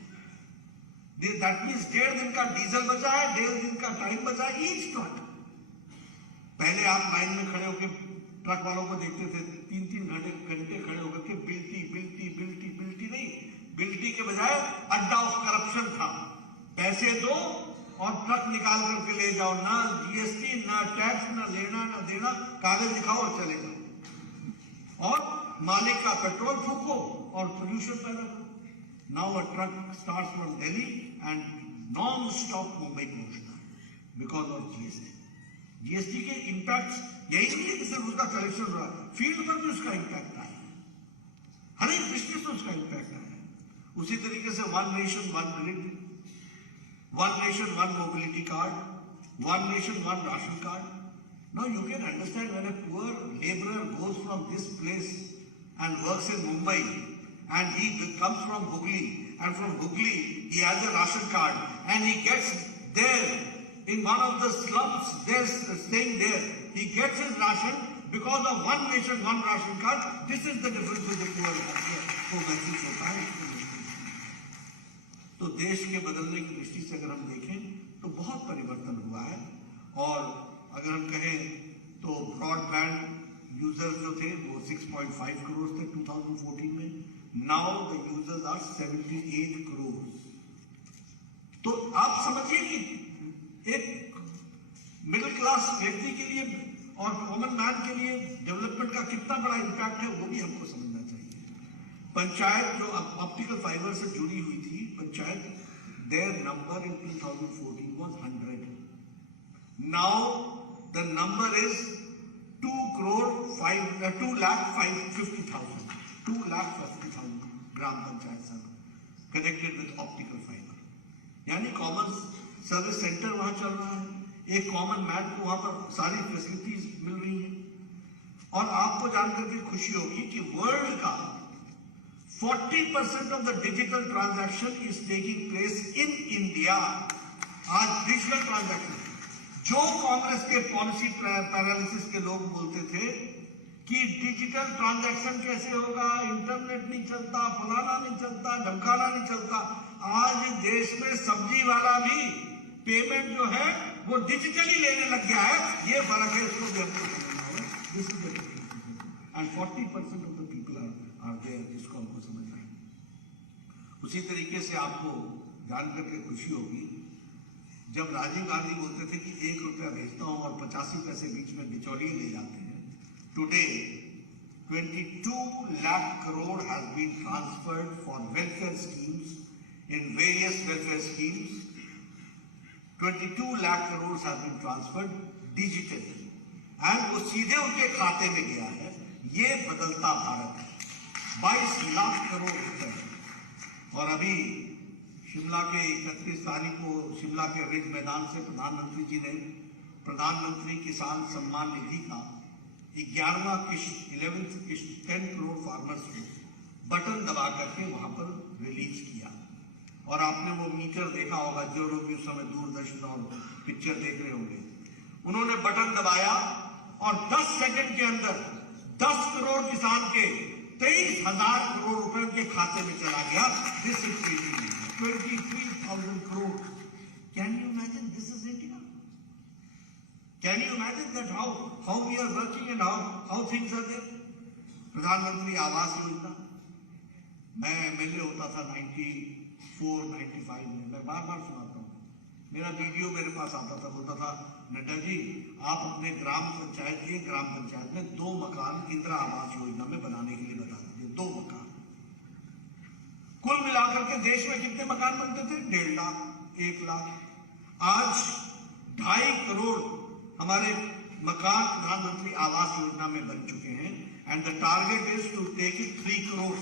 दैट मीन्स 1.5 दिन का डीजल बचा है, 1.5 दिन का टाइम बचा है ईच ट्रक। पहले आप लाइन में खड़े होकर ट्रक वालों को देखते थे, 3-3 घंटे खड़े होकर के बिल्टी नहीं, बिल्टी के बजाय अड्डा ऑफ करप्शन था। पैसे दो और ट्रक निकाल करके ले जाओ, ना GST, ना टैक्स, ना लेना ना देना, कागज दिखाओ और चले जाओ। और मालिक का पेट्रोल फूको और पोल्यूशन पैदा करो। Now a truck starts from Delhi and non stop Mumbai पहुंचता है। Because of GST. जीएसटी के इम्पैक्ट यही नहीं है कि सिर्फ उसका कलेक्शन रहा, फील्ड पर भी उसका इम्पैक्ट आया, हर एक दृष्टि से उसका इम्पैक्ट आया। उसी तरीके से one nation one grid, one nation one mobility card, one nation one ration card. Now you can understand when a poor laborer goes from this place and works in Mumbai and he comes from Hooghly and from Hooghly he has a ration card and he gets there in one of the slums, they're staying there, he gets his ration because of one nation, one ration card. This is the difference with the poor को महसूस होता है। तो देश के बदलने की दृष्टि से अगर हम देखें तो बहुत परिवर्तन हुआ है। और अगर हम कहें तो ब्रॉडबैंड यूजर्स जो थे वो 6.5 करोड़ थे 2014 में, now the users are 78 crore. तो आप समझिए कि एक मिडिल क्लास व्यक्ति के लिए और कॉमन मैन के लिए डेवलपमेंट का कितना बड़ा इम्पैक्ट है वो भी हमको समझना चाहिए। पंचायत जो ऑप्टिकल फाइबर से जुड़ी हुई थी, panchayat there number in 2014 was 100। Now the number is 2,50,000 gram panchayat connected with optical fibre, यानी कॉमन सर्विस सेंटर वहां चल रहा है, एक कॉमन मैन को वहां पर सारी फैसिलिटीज मिल रही है। और आपको जानकर के खुशी होगी कि वर्ल्ड का 40% of the digital transaction is taking place in India. आज डिजिटल ट्रांजैक्शन, जो कांग्रेस के पॉलिसी पैरालिसिस के लोग बोलते थे कि डिजिटल ट्रांजैक्शन कैसे होगा, इंटरनेट नहीं चलता, फलाना नहीं चलता, ढमकाना नहीं चलता, आज देश में सब्जी वाला भी पेमेंट जो है वो डिजिटली लेने लग गया है। ये फर्क है, इसको भी हमको समझना होगा। This is the difference and 40% of the people are there, जिसको हमको समझना है। उसी तरीके से आपको जानकर के खुशी होगी, जब राजीव गांधी बोलते थे कि 1 रुपया भेजता हूं और 85 पैसे बीच में बिचौलिए ले जाते हैं, today 22 lakh crore has been transferred for welfare schemes in various welfare schemes. 22 lakh crores have been transferred digitally and वो सीधे उनके खाते में गया है। ये बदलता भारत है, 22 लाख करोड़ रुपए। और अभी शिमला के 31 तारीख को शिमला के रिज मैदान से प्रधानमंत्री जी ने प्रधानमंत्री किसान सम्मान निधि का 11वां किश्त 11th किश्त 10 करोड़ फार्मर्स को बटन दबा करके वहां पर रिलीज किया। और आपने वो मीटर देखा होगा, जो लोग भी उस समय दूरदर्शन और पिक्चर देख रहे होंगे, उन्होंने बटन दबाया और 10 सेकंड के अंदर 10 करोड़ किसान के 23,000 करोड़ रुपए उनके खाते में चला गया। This is 23,000 crore. Can you imagine this is India? Can you imagine that how we are working and how things are there? प्रधानमंत्री आवास योजना, मैं एमएलए होता था 94-95 में, मैं बार बार सुनाता हूँ, मेरा वीडियो मेरे पास आता था, बोलता था नड्डा जी आप अपने ग्राम पंचायत में 2 मकान इंदिरा आवास योजना में बनाने के लिए बता दीजिए। 2 मकान, कुल मिलाकर के देश में कितने मकान बनते थे? 1.5 लाख, 1 लाख। आज 2.5 करोड़ हमारे मकान प्रधानमंत्री आवास योजना में बन चुके हैं and the target is to take it 3 crore.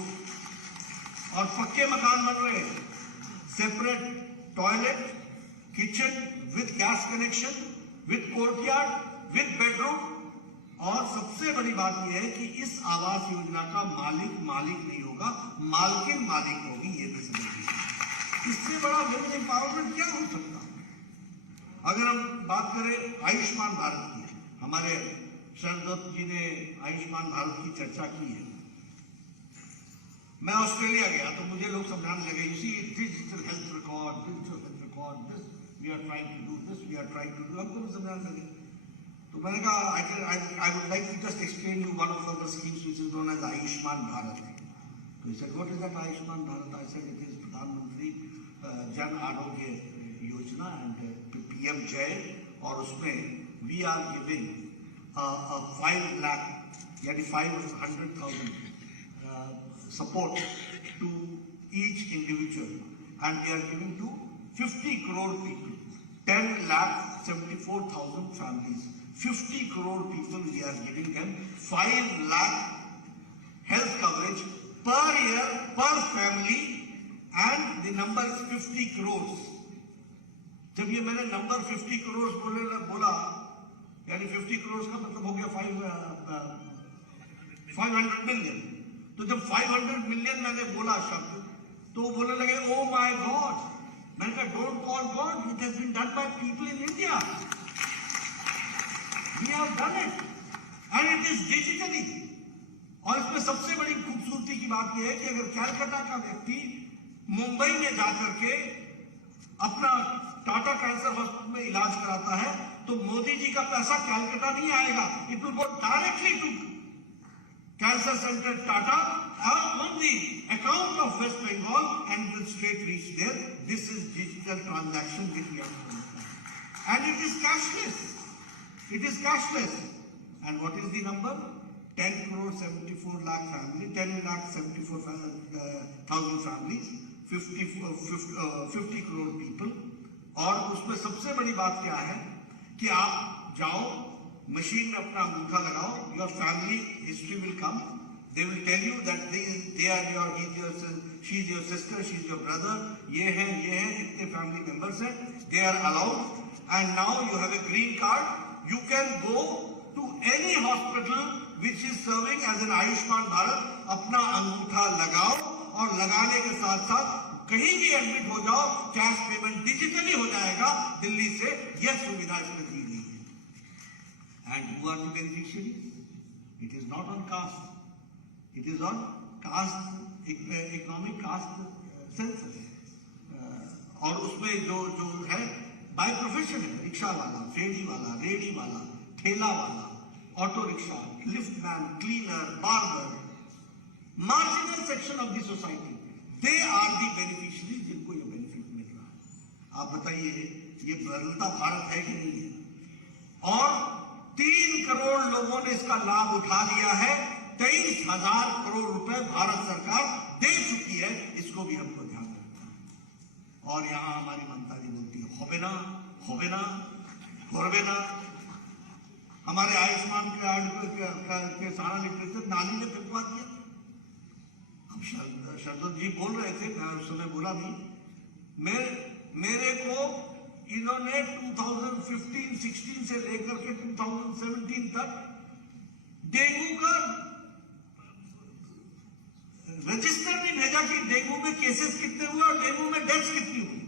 और पक्के मकान बन रहे हैं, separate toilet, kitchen with gas connection, with courtyard, with bedroom. और सबसे बड़ी बात यह है कि इस आवास योजना का मालिक नहीं होगा, मालकिन मालिक होगी। ये भी समझिए, इससे बड़ा वुमेन एम्पावरमेंट क्या हो सकता है? अगर हम बात करें आयुष्मान भारत की, हमारे शरद जी ने आयुष्मान भारत की चर्चा की है। मैं ऑस्ट्रेलिया गया तो मुझे लोग समझाने लगे, you see digital health record, this we are trying to do, this we are trying to do, हमको भी समझाने लगे। तो मैंने कहा I would like to just explain you one of the schemes which is known as Ayushman Bharat. तो he said, what is that Ayushman Bharat? I said, it is प्रधानमंत्री जन आरोग्य योजना एंड पीएम जय, और उसमें वी आर गिविंग 5 लाख यानी 500,000 support to each individual and we are giving to 50 crore people 10,74,000 families. 50 crore people we are giving them 5 lakh health coverage per year per family, and the number is 50 crores. जब ये मैंने नंबर 50 crores बोला यानी 50 crores का मतलब हो गया 500 million. तो जब 500 million मैंने बोला शब्द तो वो बोलने लगे ओ माय गॉड. मैंने कहा don't call God, it has been done by people in India. We have done it and it is digitally. और इसमें सबसे बड़ी खूबसूरती की बात यह है कि अगर कैलकाटा का व्यक्ति मुंबई में जाकर के अपना टाटा कैंसर हॉस्पिटल में इलाज कराता है तो मोदी जी का पैसा कैलकाटा नहीं आएगा. It will go directly to cancer centre Tata on the account of West Bengal and will straight reach there. This is digital transaction which we have done. And it is cashless. It is cashless. And what is the number? 10 crore 74 lakh family, 10 lakh 74,000 families, 50 crore people. और उसमें सबसे बड़ी बात क्या है कि आप जाओ मशीन में अपना अंगूठा लगाओ, your family history will come. They will tell you that they are she is your sister, she is your brother. ये है इतने family members हैं. They are allowed, and now you have a green card. You can go to any hospital which is serving as an Ayushman Bharat. अपना अंगूठा लगाओ और लगाने के साथ साथ कहीं भी एडमिट हो जाओ, कैश पेमेंट डिजिटली हो जाएगा दिल्ली से. यह सुविधा इसमें दी गई है. And who are the beneficiaries? It is not on caste. It is on caste, economic caste census. और उसमें जो है बाय प्रोफेशन है. रिक्शा वाला, फेरी वाला, रेडी वाला, ठेला वाला, auto rickshaw, lift man, cleaner, barber, marginal section of the society, they are the beneficiaries जिनको ये बेनिफिट मिल रहा है. आप बताइए ये बदलता भारत है कि नहीं है? और 3 करोड़ लोगों ने इसका लाभ उठा लिया है. 23,000 करोड़ रुपए भारत सरकार दे चुकी है. इसको भी हमको ध्यान रखना है. और यहां हमारी ममता जी बोलती है होबे ना. हमारे आयुष्मान कार्ड के सारा लिटरेचर नाली में फेंकवा दिया. अब शरद जी बोल रहे थे, मैं उस समय बोला भी, मेरे को इन्होंने 2015-16 से लेकर के 2017 तक डेंगू का रजिस्टर नहीं भेजा कि डेंगू में केसेस कितने हुए और डेंगू में डेथ्स कितनी हुई.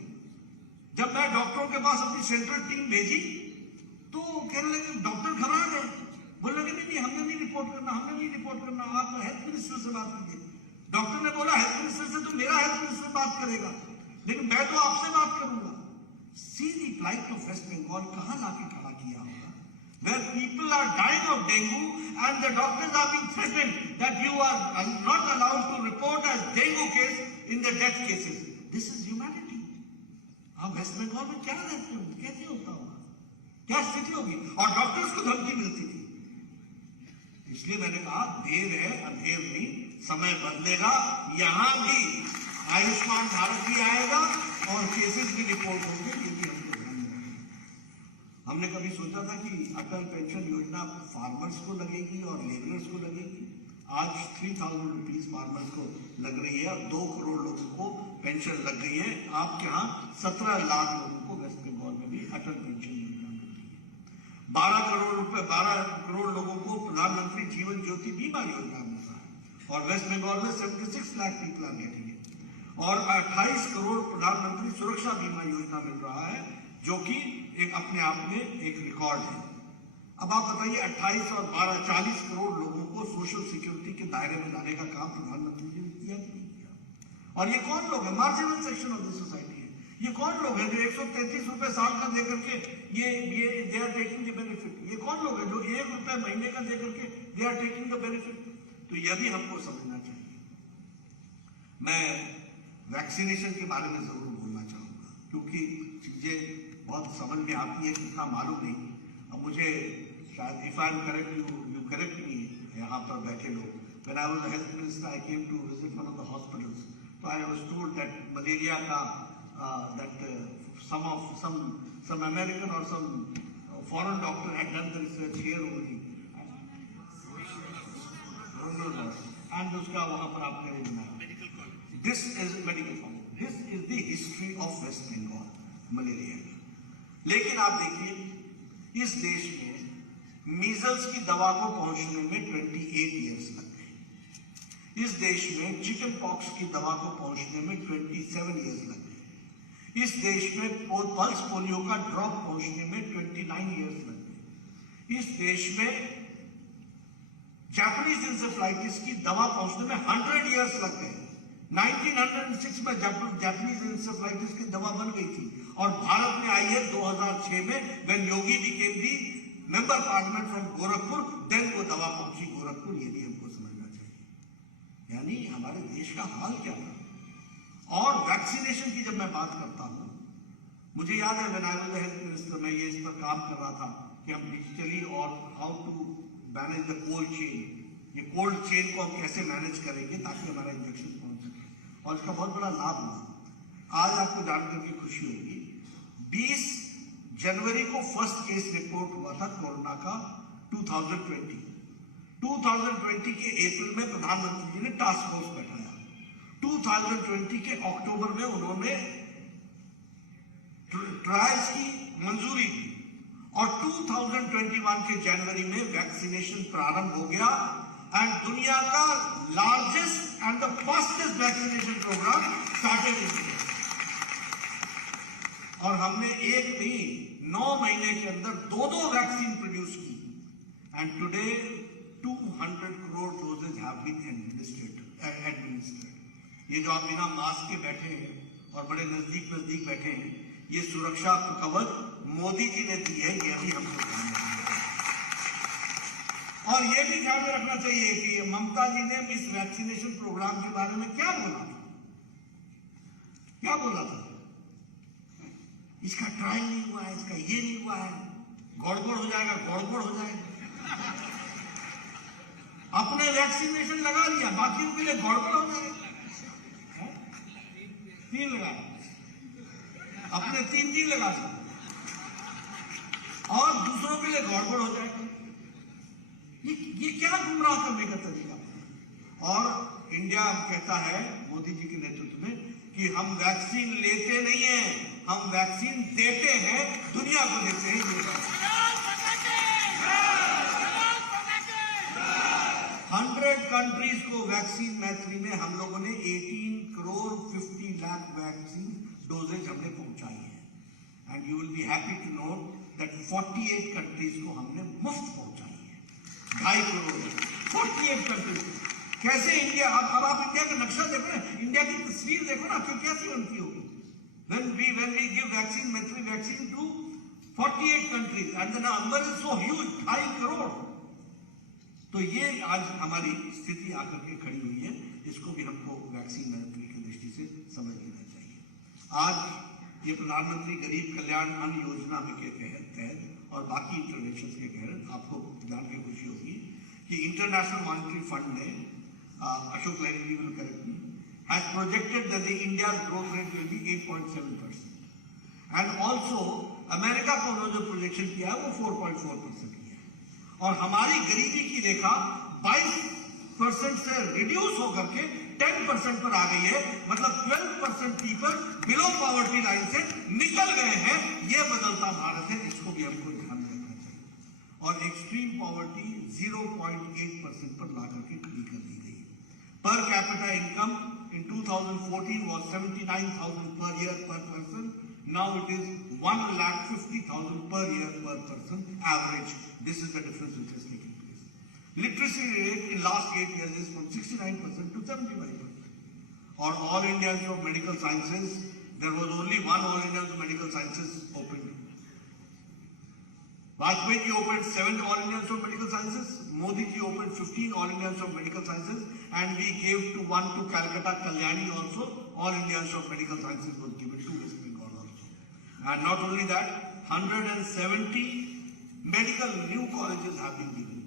जब मैं डॉक्टरों के पास अपनी सेंट्रल टीम भेजी तो कहने लगे, डॉक्टर घबरा गए, बोलने लगे नहीं हमने नहीं रिपोर्ट करना, आप हेल्थ मिनिस्टर से बात कीजिए. डॉक्टर ने बोला हेल्थ मिनिस्टर से तो मेरा हेल्थ मिनिस्टर बात करेगा, लेकिन मैं तो आपसे बात करूंगा. See the plight of West Bengal कहां लाके खड़ा किया होगा, where people are dying of dengue and the doctors are being threatened that you are not allowed to report as dengue case in the death cases. This is humanity. आप वेस्ट बंगाल में क्या रहते हो, कैसे होता होगा, क्या स्थिति होगी? और डॉक्टर्स को धमकी मिलती थी. इसलिए मैंने कहा देर है अंधेर नहीं, समय बदलेगा. यहां भी आयुष्मान भारत भी आएगा और केसेस भी रिपोर्ट होंगे. ये भी हमको ध्यान रखना. हमने कभी सोचा था कि अटल पेंशन योजना फार्मर्स को लगेगी और लेबरर्स को लगेगी. आज 3,000 रुपीज फार्मर्स को लग रही है और 2 करोड़ लोगों को पेंशन लग गई है. आपके यहाँ 17 लाख लोगों को वेस्ट बंगाल में भी अटल पेंशन योजना मिल रही है. 12 करोड़ लोगों को प्रधानमंत्री जीवन ज्योति बीमा योजना मिल रहा है और वेस्ट बंगाल में 76 lakh people are getting it. और 28 करोड़ प्रधानमंत्री सुरक्षा बीमा योजना मिल रहा है, जो कि एक अपने आप में एक रिकॉर्ड है. अब आप बताइए 28 और 12 40 करोड़ लोगों को सोशल सिक्योरिटी के दायरे में लाने का काम प्रधानमंत्री जी ने किया नहीं किया. और ये कौन लोग हैं? Marginal section of the society है. ये कौन लोग हैं जो 133 रुपए साल का देकर के ये they are taking the benefit? ये कौन लोग हैं जो 1 रुपए महीने का देकर के they are taking the benefit? तो यह भी हमको समझना चाहिए. मैं वैक्सीनेशन के बारे में जरूर बोलना चाहूंगा क्योंकि चीजें बहुत समझ में आती है, कितना मालूम नहीं. अब मुझे शायद if I am correct you correct me, यहाँ पर बैठे लोग, when I was a health minister I came to visit one of the hospitals, तो I was told that malaria का that some American or some foreign doctor had done the research here only. No. And उसका वहाँ पर आपने वो बनाया. This is medical college. This is the history of West Bengal, malaria का. लेकिन आप देखिए इस देश में मीजल्स की दवा को पहुंचने में 28 इयर्स लग गए. इस देश में चिकन पॉक्स की दवा को पहुंचने में 27 इयर्स लग गए. इस देश में पल्स पोलियो का ड्रॉप पहुंचने में 29 इयर्स लग गए. इस देश में जापानीज इंसेफ्लाइटिस की दवा पहुंचने में 100 इयर्स लग गए. 1906 में जापानीज इंसेफ्लाइटिस की दवा बन गई थी और भारत में आई है 2006 में, when Yogi became the member parliament from Gorakhpur, then वो दवा पहुंची गोरखपुर. ये भी हमको समझना चाहिए. यानी हमारे देश का हाल क्या था. और वैक्सीनेशन की जब मैं बात करता हूं, मुझे याद है when I was the health minister, मैं ये इस पर काम कर रहा था कि हम डिजिटली और how to manage the cold chain, ये कोल्ड चेन को हम कैसे मैनेज करेंगे ताकि हमारा इंजेक्शन पहुंच सके. और इसका बहुत बड़ा लाभ हुआ. आज आपको जानकर के खुशी होगी, 20 जनवरी को फर्स्ट केस रिपोर्ट हुआ था कोरोना का 2020. 2020 के अप्रैल में प्रधानमंत्री जी ने टास्क फोर्स बैठाया. 2020 के अक्टूबर में उन्होंने ट्रायल्स की मंजूरी दी और 2021 के जनवरी में वैक्सीनेशन प्रारंभ हो गया. एंड दुनिया का largest and the fastest vaccination programme started in India. और हमने एक नहीं 9 महीने के अंदर 2 वैक्सीन प्रोड्यूस की. And today 200 crore doses have been administered. ये जो आप बिना मास्क के बैठे हैं और बड़े नजदीक बैठे हैं, ये सुरक्षा कवच मोदी जी ने दी है. ये भी हमको ध्यान रखना है. और ये भी ध्यान में रखना चाहिए कि ममता जी ने इस वैक्सीनेशन प्रोग्राम के बारे में क्या बोला था. इसका ट्रायल नहीं हुआ है, इसका ये नहीं हुआ है, गड़बड़ हो जाएगा. अपने वैक्सीनेशन लगा लिया, बाकियों के लिए गड़बड़ हो जाएगा. 3 लगा, अपने 3 लगा सकते और दूसरों के लिए गड़बड़ हो जाएगा. ये क्या गुमराह करने का तरीका. और इंडिया कहता है मोदी जी के नेतृत्व में कि हम वैक्सीन लेते नहीं हैं, हम वैक्सीन देते हैं, दुनिया को देते हैं. ये 100 कंट्रीज को वैक्सीन मैत्री में हम लोगों ने 18 करोड़ 50 लाख वैक्सीन डोजेज हमने पहुंचाई है. And you will be happy to know that 48 countries को हमने मुफ्त पहुंचाई है. 2.5 करोड़ 48 कंट्रीज. कैसे इंडिया, अब आप इंडिया का नक्शा देखो ना, इंडिया की तस्वीर देखो ना कि कैसी बनती होगी. When we give vaccine to 48 countries and the number is so huge, 2.5 crore. तो ये आज हमारी स्थिति आकर के खड़ी हुई है. इसको भी हमको वैक्सीन मैत्री की दृष्टि से समझ लेना चाहिए. आज ये प्रधानमंत्री गरीब कल्याण अन्न योजना के तहत और बाकी इंटरवेंशन के तहत आपको जान के खुशी होगी कि इंटरनेशनल मॉनिटरी फंड ने Ashok Lahiri will correct me has projected that the India's growth rate will be 8.7%. And also, America को उन्होंने जो प्रोजेक्शन किया है वो 4.4% किया है. और हमारी गरीबी की रेखा 22% से रिड्यूस होकर के 10% पर आ गई है. मतलब 12% पीपल बिलो पॉवर्टी लाइन से निकल गए हैं. ये बदलता भारत है, इसको भी हमको ध्यान में रखना चाहिए. और एक्सट्रीम पॉवर्टी 0.8% पर ला करके खड़ी कर दी गई. Per capita income in 2014 was 79,000 per year per person. Now it is 1,50,000 per year per person average. This is the difference which has taken place. Literacy rate in last 8 years is from 69% to 75%. Or all Indians of medical sciences, there was only one All Indians of medical sciences opened. Vajpayee ji opened 7 All Indians of medical sciences. Modi ji opened 15 All Indians of medical sciences, and we gave one to Calcutta, Kalyani also. All Indians of medical sciences was given to West Bengal also. And not only that, 170 medical new colleges have been given.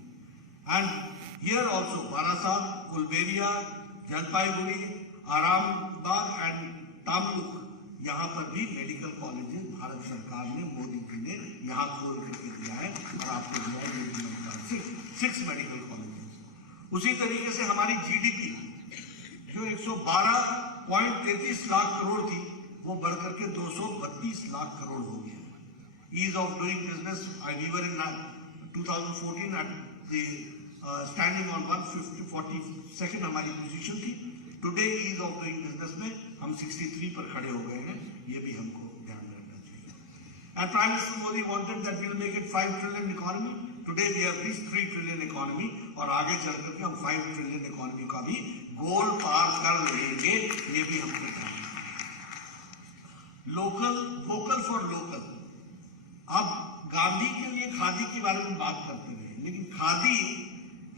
And here also, Barasat, Ulberia, Jalpaiguri, Arambagh and Tamluk, यहाँ पर भी मेडिकल कॉलेजेस भारत सरकार ने, मोदी जी ने यहाँ खोल करके दिया है और आपको दिया है 6 मेडिकल कॉलेजेस। उसी तरीके से हमारी जीडीपी जो 112.33 लाख करोड़ थी वो बढ़कर के 232 लाख करोड़ हो गया। Ease of doing business, we were in 2014 at the standing on 142nd हमारी पोजीशन थी। Today ease of doing business में हम 63 पर खड़े हो गए हैं, ये भी हमको ध्यान में रखना चाहिए। And prime minister Modi wanted that we will make it 5 trillion economy. Today we have reached 3 trillion economy और आगे चल करके हम 5 ट्रिलियन इकोनॉमी का भी गोल पार कर लेंगे, ये भी हमको ध्यान रखना है। Local, vocal for local. अब गांधी के लिए खादी के बारे में बात करते रहे, लेकिन khadi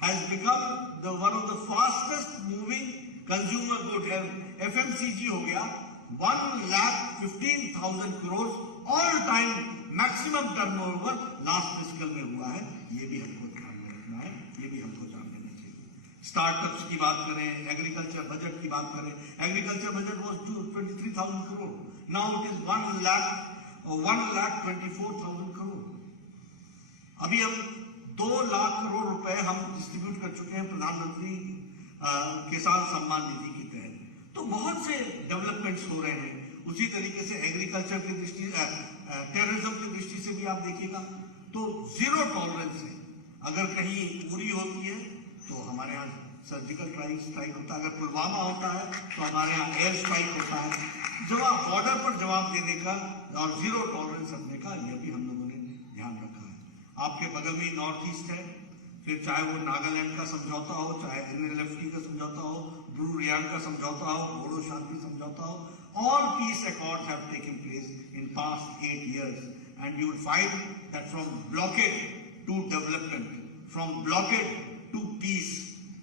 has become the one of the fastest moving consumer good है। एफएमसीजी हो गया 1,15,000 crore all time maximum turnover last fiscal में हुआ है, ये भी हमको ध्यान में रखना है, ये भी हमको जान लेना चाहिए। स्टार्टअप्स की बात करें, एग्रीकल्चर बजट की बात करें, agriculture budget was 23,000 crore, now it is 1,24,000 crore. अभी हम 2 लाख करोड़ रुपए हम डिस्ट्रीब्यूट कर चुके हैं प्रधानमंत्री किसान सम्मान निधि के तहत। तो बहुत से डेवलपमेंट्स हो रहे हैं। उसी तरीके से एग्रीकल्चर की दृष्टि, टेररिज्म की दृष्टि से भी आप देखिएगा तो 0 टॉलरेंस है। अगर कहीं उरी होती है तो हमारे यहाँ सर्जिकल स्ट्राइक होता है, अगर पुलवामा होता है तो हमारे यहाँ एयर स्ट्राइक होता है। जवाब, बॉर्डर पर जवाब देने का और 0 टॉलरेंस रखने का, यह भी हम लोगों ने ध्यान रखा है। आपके बगल में नॉर्थ ईस्ट है, फिर चाहे वो नागालैंड का समझौता हो, चाहे NLFT का समझौता हो, ब्रू रियांग का समझौता हो, बोडो शांति समझौता हो, all peace accords have taken place in past 8 years, and you will find that from blockade to development, from blockade to peace,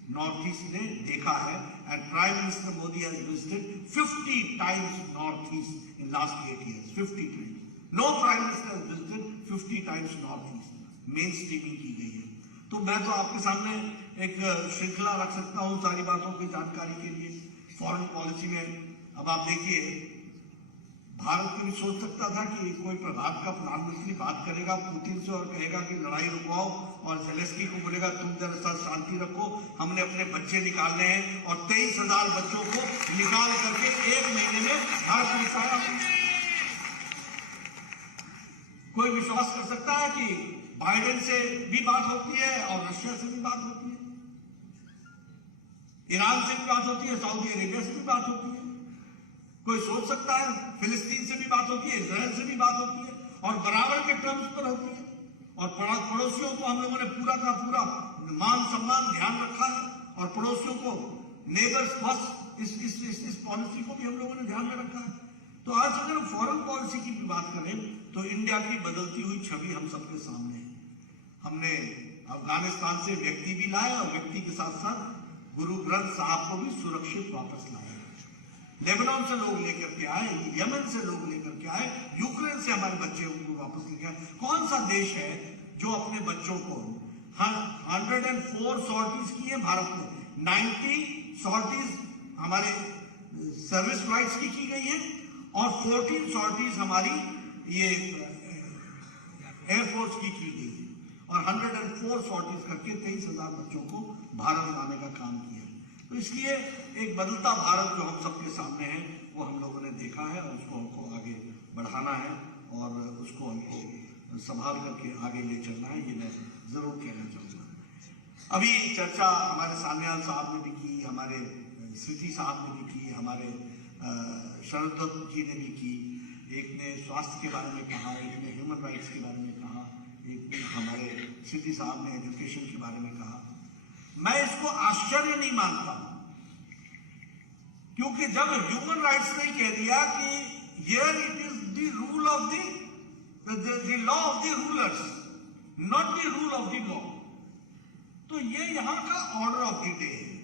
Northeast ने देखा है, and Prime Minister Modi has visited 50 times Northeast in last 8 years, 50 times. No Prime Minister has visited 50 times Northeast. Mainstreaming की गई है। तो मैं तो आपके सामने एक श्रृंखला रख सकता हूं सारी बातों की जानकारी के लिए। फॉरेन पॉलिसी में अब आप देखिए, भारत कभी सोच सकता था कि कोई भारत का प्रधानमंत्री बात करेगा पुतिन से और कहेगा कि लड़ाई रुकवाओ, और जेलेंस्की को बोलेगा तुम जरा शांति रखो, हमने अपने बच्चे निकालने हैं, और 23,000 बच्चों को निकाल करके 1 महीने में भारत पहुंचाया। कोई विश्वास कर सकता है कि बाइडेन से भी बात होती है और रशिया से भी बात होती है, ईरान से भी बात होती है, सऊदी अरेबिया से भी बात होती है? कोई सोच सकता है? फिलिस्तीन से भी बात होती है, इजराइल से भी बात होती है, और बराबर के टर्म्स पर होती है। और पड़ोसियों को हम लोगों ने पूरा का पूरा मान सम्मान ध्यान रखा है, और पड़ोसियों को नेबर्स फर्स्ट इस पॉलिसी को भी हम लोगों ने ध्यान में रखा है। तो आज अगर फॉरेन पॉलिसी की भी बात करें तो इंडिया की बदलती हुई छवि हम सबके सामने है। हमने अफगानिस्तान से व्यक्ति भी लाए और व्यक्ति के साथ साथ गुरु ग्रंथ साहब को भी सुरक्षित वापस लाए। लेबनान से लोग लेकर के आए, यमन से लोग लेकर के आए, यूक्रेन से हमारे बच्चे उनको वापस लेके आए। कौन सा देश है जो अपने बच्चों को 104 सॉर्टीज की है भारत में, 90 सॉर्टीज हमारे सर्विस फ्लाइट्स की गई है, और 14 सॉर्टीज हमारी ये एयरफोर्स की गई है, और 104 सॉर्टीज करके 23,000 बच्चों को भारत लाने का काम किया। तो इसलिए एक बदलता भारत जो हम सबके सामने है वो हम लोगों ने देखा है, और उसको हमको आगे बढ़ाना है और उसको हमको संभाल करके आगे ले चलना है, ये मैं जरूर कहना चाहूँगा। अभी चर्चा हमारे सान्याल साहब ने भी की, हमारे स्मृति साहब ने भी की, हमारे शरद दत्त जी ने भी की। एक ने स्वास्थ्य के बारे में कहा, एक ने ह्यूमन राइट्स के बारे में कहा, एक ने हमारे स्मृति साहब ने एजुकेशन के बारे में कहा। मैं इसको आश्चर्य नहीं मानता, क्योंकि जब ह्यूमन राइट्स ने कह दिया कि here it is the rule of the law of the rulers, not the rule of the law, तो ये यहां का ऑर्डर ऑफ द डे है।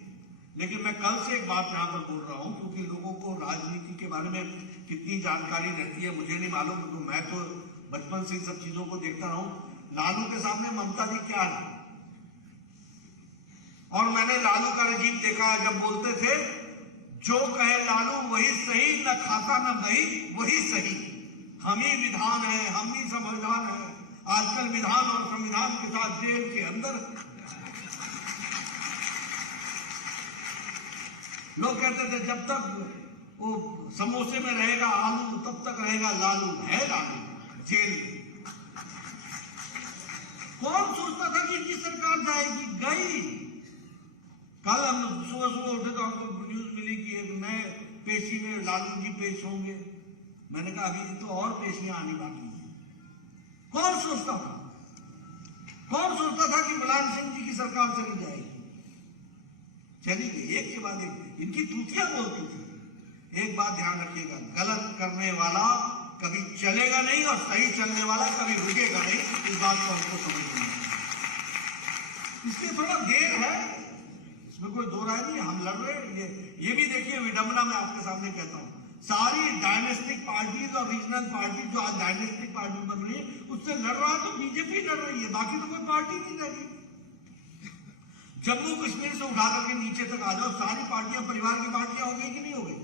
लेकिन मैं कल से एक बात यहां पर बोल रहा हूं, क्योंकि लोगों को राजनीति के बारे में कितनी जानकारी रहती है मुझे नहीं मालूम, क्योंकि मैं तो बचपन से सब चीजों को देखता रहा हूं। लालू के सामने ममता जी क्या है, और मैंने लालू का रजीम देखा है, जब बोलते थे जो कहे लालू वही सही, न खाता न दही वही सही। हम ही विधान है, हम ही संविधान है। आजकल विधान और संविधान के साथ जेल के अंदर लोग कहते थे जब तक वो समोसे में रहेगा आलू तब तक रहेगा लालू। है लालू जेल में। कौन सोचता था कि इनकी सरकार जाएगी? गई। कल हम सुबह सुबह उठे तो हमको न्यूज मिली कि एक नए पेशी में लालू जी पेश होंगे। मैंने कहा अभी तो और पेशियां आनी बाकी हैं। कौन सोचता था? कौन सोचता था कि मुलायम सिंह जी की सरकार चली जाएगी? चली गई, एक के बाद एक। इनकी तूतियां बोलती थी। एक बात ध्यान रखिएगा, गलत करने वाला कभी चलेगा नहीं और सही चलने वाला कभी रुकेगा नहीं। इस बात को हमको समझना है। इसलिए थोड़ा देर है, इसमें कोई दो राय नहीं। हम लड़ रहे हैं। ये भी देखिए विडंबना मैं आपके सामने कहता हूं, सारी डायनेस्टिक पार्टीज और रीजनल पार्टी जो आज डायनेस्टिक पार्टी बन रही है उससे लड़ रहा तो बीजेपी लड़ रही है, बाकी तो कोई पार्टी नहीं लड़ रही। जम्मू कश्मीर से उठा करके नीचे तक आ जाओ, सारी पार्टियां परिवार की पार्टियां हो गई कि नहीं हो गई?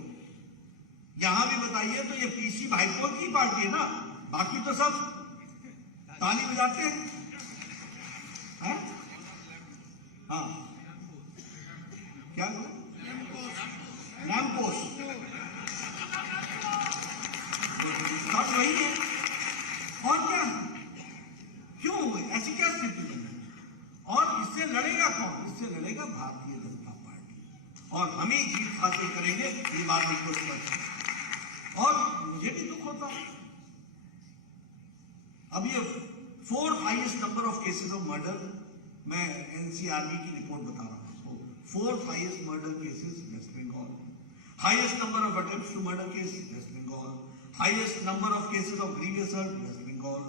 यहां भी बताइए तो ये पीसी भाईपो की पार्टी है ना, बाकी तो सब ताली बजाते हैं। हाँ क्या लैम्प पोस्ट सब वही है। और क्या, क्यों हुए? ऐसी क्या स्थिति बनी? और इससे लड़ेगा कौन? इससे लड़ेगा भारतीय जनता पार्टी और हम ही जीत हासिल करेंगे, ये बात हमको स्पष्ट है। और मुझे भी दुख होता है। अब ये 4th highest number of cases of murder, मैं एनसीआरबी की रिपोर्ट बता रहा हूं। 4th highest murder cases West Bengal, highest number of attempts to murder case West Bengal, highest number of cases of grievous hurt West Bengal,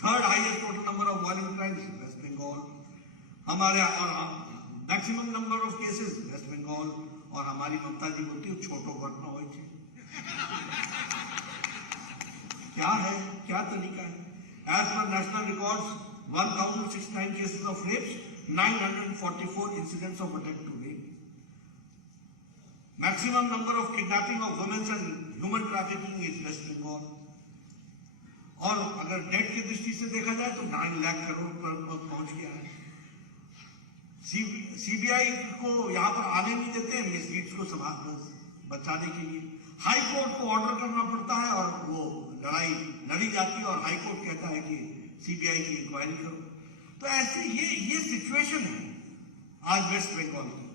3rd highest total number of violent crimes West Bengal, हमारे और maximum number of cases West Bengal. और हमारी ममता जी बोलती है छोटो घटना हो। क्या है, क्या तरीका है? एज पर national records 1069 cases of rapes, 944 incidents of attempt to rape, maximum number of kidnapping of women and human trafficking is West Bengal. और अगर डेट की दृष्टि से देखा जाए तो 9 लाख करोड़ पर पहुंच गया है। सीबीआई को यहां पर आने नहीं देते हैं मिसलीड्स को बचाने के लिए। हाई कोर्ट को ऑर्डर करना पड़ता है और वो लड़ाई लड़ी जाती है और हाई कोर्ट कहता है कि सीबीआई की इंक्वायरी करो। तो ऐसे ये सिचुएशन है आज वेस्ट बंगाल की।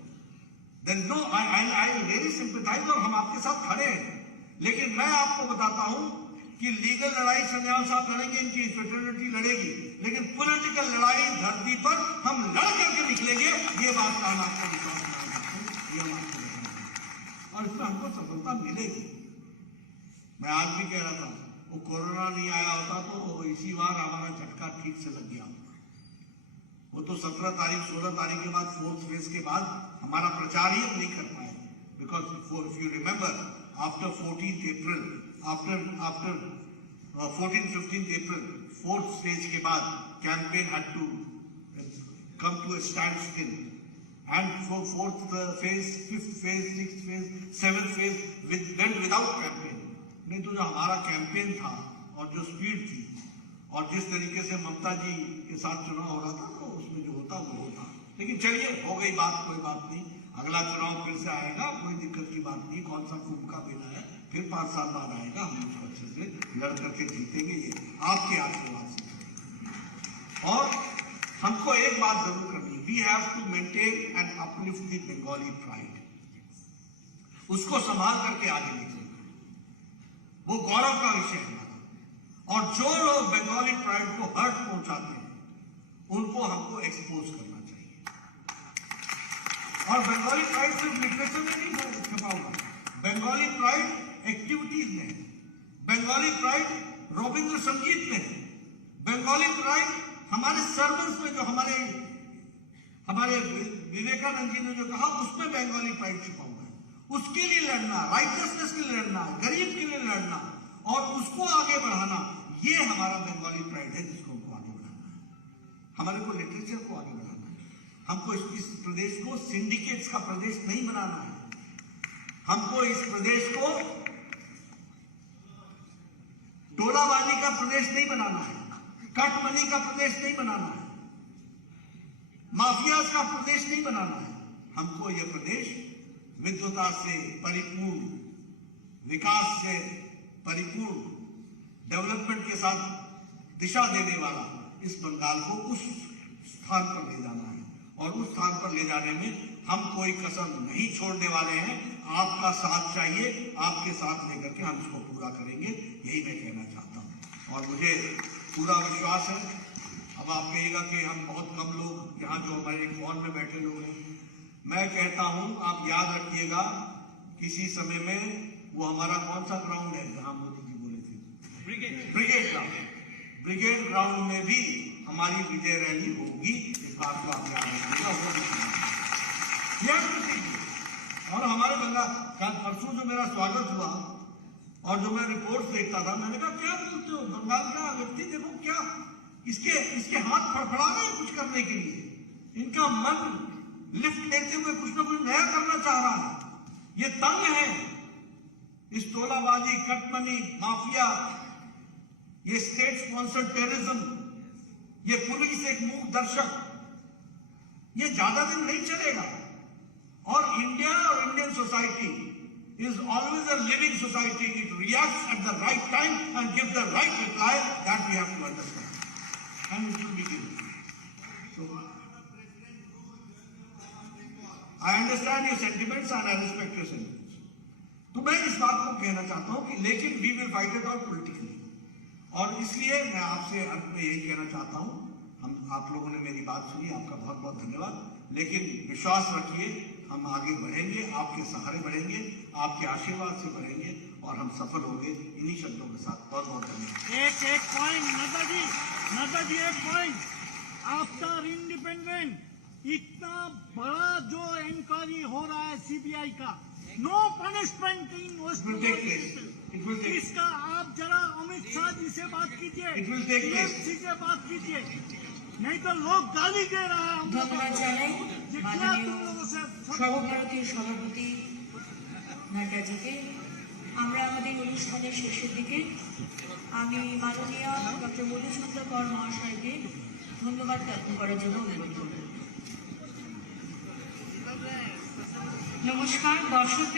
Then no I very sympathise और हम आपके साथ खड़े हैं। लेकिन मैं आपको बताता हूं कि लीगल लड़ाई संजय साहब लड़ेंगे, इनकी फ्रेटर्निटी लड़ेगी, लेकिन पॉलिटिकल लड़ाई धरती पर हम लड़ करके निकलेंगे। ये बात का हम आपको विश्वास कराना चाहते हैं, ये हम आपको बताएंगे और इसमें हमको सफलता मिलेगी। मैं आज भी कह रहा था वो कोरोना नहीं आया होता तो इसी बार हमारा झटका ठीक से लग गया होता। वो तो 17 तारीख 16 तारीख के बाद 4th फेज के बाद हमारा प्रचार ही हम नहीं कर पाए, because if you remember after 14th April, after 14th-15th April, 4th stage के बाद campaign had to come to a standstill, and for 4th phase, 5th phase, 6th phase, 7th phase went without campaign। नहीं तो जो हमारा कैंपेन था और जो स्पीड थी और जिस तरीके से ममता जी के साथ चुनाव हो रहा था तो उसमें जो होता वो होता। लेकिन चलिए हो गई बात, कोई बात नहीं, अगला चुनाव फिर से आएगा, कोई दिक्कत की बात नहीं। कौन सा कुंभ का मेला है, फिर 5 साल बाद आएगा, हम उसको अच्छे से लड़ करके जीतेंगे, ये आपके आशीर्वाद से। और हमको एक बात जरूर करनी, we have to maintain and uplift the Bengali pride, उसको संभाल करके आगे निकलेंगे, वो गौरव का विषय है। और जो लोग बंगाली प्राइड को हर्ट पहुंचाते हैं उनको हमको एक्सपोज करना चाहिए। और बंगाली प्राइड सिर्फ लिटरेचर में नहीं छपा हुआ, बंगाली प्राइड एक्टिविटीज में, बंगाली प्राइड रविंद्र संगीत में, बंगाली प्राइड हमारे सर्विस में, जो हमारे विवेकानंद जी ने जो कहा उसमें बंगाली प्राइड छुपा हुआ है। उसके लिए लड़ना, राइटनेस के लिए लड़ना, गरीब के लिए लड़ना और उसको आगे बढ़ाना, ये हमारा बंगाली प्राइड है जिसको हमको आगे बढ़ाना है। हमारे को लिटरेचर को आगे बढ़ाना है, हमको इस प्रदेश को सिंडिकेट्स का प्रदेश नहीं बनाना है। हमको इस प्रदेश को टोलाबाजी का प्रदेश नहीं बनाना है, कटमनी का प्रदेश नहीं बनाना है, माफियाज का प्रदेश नहीं बनाना है। हमको यह प्रदेश विद्वता से परिपूर्ण, विकास से परिपूर्ण, डेवलपमेंट के साथ दिशा देने वाला इस बंगाल को उस स्थान पर ले जाना है। और उस स्थान पर ले जाने में हम कोई कसर नहीं छोड़ने वाले हैं। आपका साथ चाहिए, आपके साथ लेकर के हम इसको पूरा करेंगे, यही मैं कहना चाहता हूं। और मुझे पूरा विश्वास है, अब आप कहिएगा कि हम बहुत कम लोग यहाँ जो हमारे हॉल में बैठे लोग हैं, मैं कहता हूं आप याद रखिएगा, किसी समय में वो हमारा कौन सा ग्राउंड है जहां मोदी जी बोले थे, ब्रिगेड ग्राउंड, ब्रिगेड ग्राउंड में भी हमारी विजय रैली होगी। इस बात को आप याद रखिएगा। और हमारे बंगाल कल परसों जो मेरा स्वागत हुआ और जो मैं रिपोर्ट देखता था, मैंने कहा क्या बोलते हो, बंगाल का व्यक्ति देखो क्या इसके हाथ फड़फड़ा रहे हैं कुछ करने के लिए, इनका मन लिफ्ट लेते हुए कुछ ना कुछ नया करना चाह रहा है। ये तंग है इस टोलाबाजी, कटमनी, माफिया, ये स्टेट स्पॉन्सर्ड टेररिज्म, ये पुलिस एक मूक दर्शक, ये ज्यादा दिन नहीं चलेगा। और इंडिया और Indian society is always a living society. It reacts at the right time and gives the right reply. That we have to understand. And it will be given. So, I understand your sentiments and I respect your sentiments. तो मैं इस बात को कहना चाहता हूं कि लेकिन we will fight it out politically. और इसलिए मैं आपसे अंत में यही कहना चाहता हूं, आप लोगों ने मेरी बात सुनी, आपका बहुत बहुत धन्यवाद। लेकिन विश्वास रखिए, हम आगे बढ़ेंगे, आपके सहारे बढ़ेंगे, आपके आशीर्वाद से बढ़ेंगे और हम सफल होंगे। इन्हीं शब्दों के साथ बहुत बहुत धन्यवाद। एक पॉइंट नड्डा जी एक पॉइंट, आफ्टर इंडिपेंडेंट इतना बड़ा जो इंक्वायरी हो रहा है सीबीआई का, नो पनिशमेंट इन वेस्ट बंगाल, इसका आप जरा अमित शाह जी से बात कीजिए, टीएमसी से बात कीजिए, नहीं तो लोग गाली दे रहा है। ধন্যবাদ জানাই মাননীয় সর্বভারতীয় সভাপতি নাড্ডাজিকে। আমরা আমাদের অনুষ্ঠানের শেষের দিকে আমি মাননীয় ডক্টর মধুসূদন কর মহাশয়কে ধন্যবাদ জ্ঞাপন করার জন্য অনুরোধ করব। নমস্কার দর্শকদের।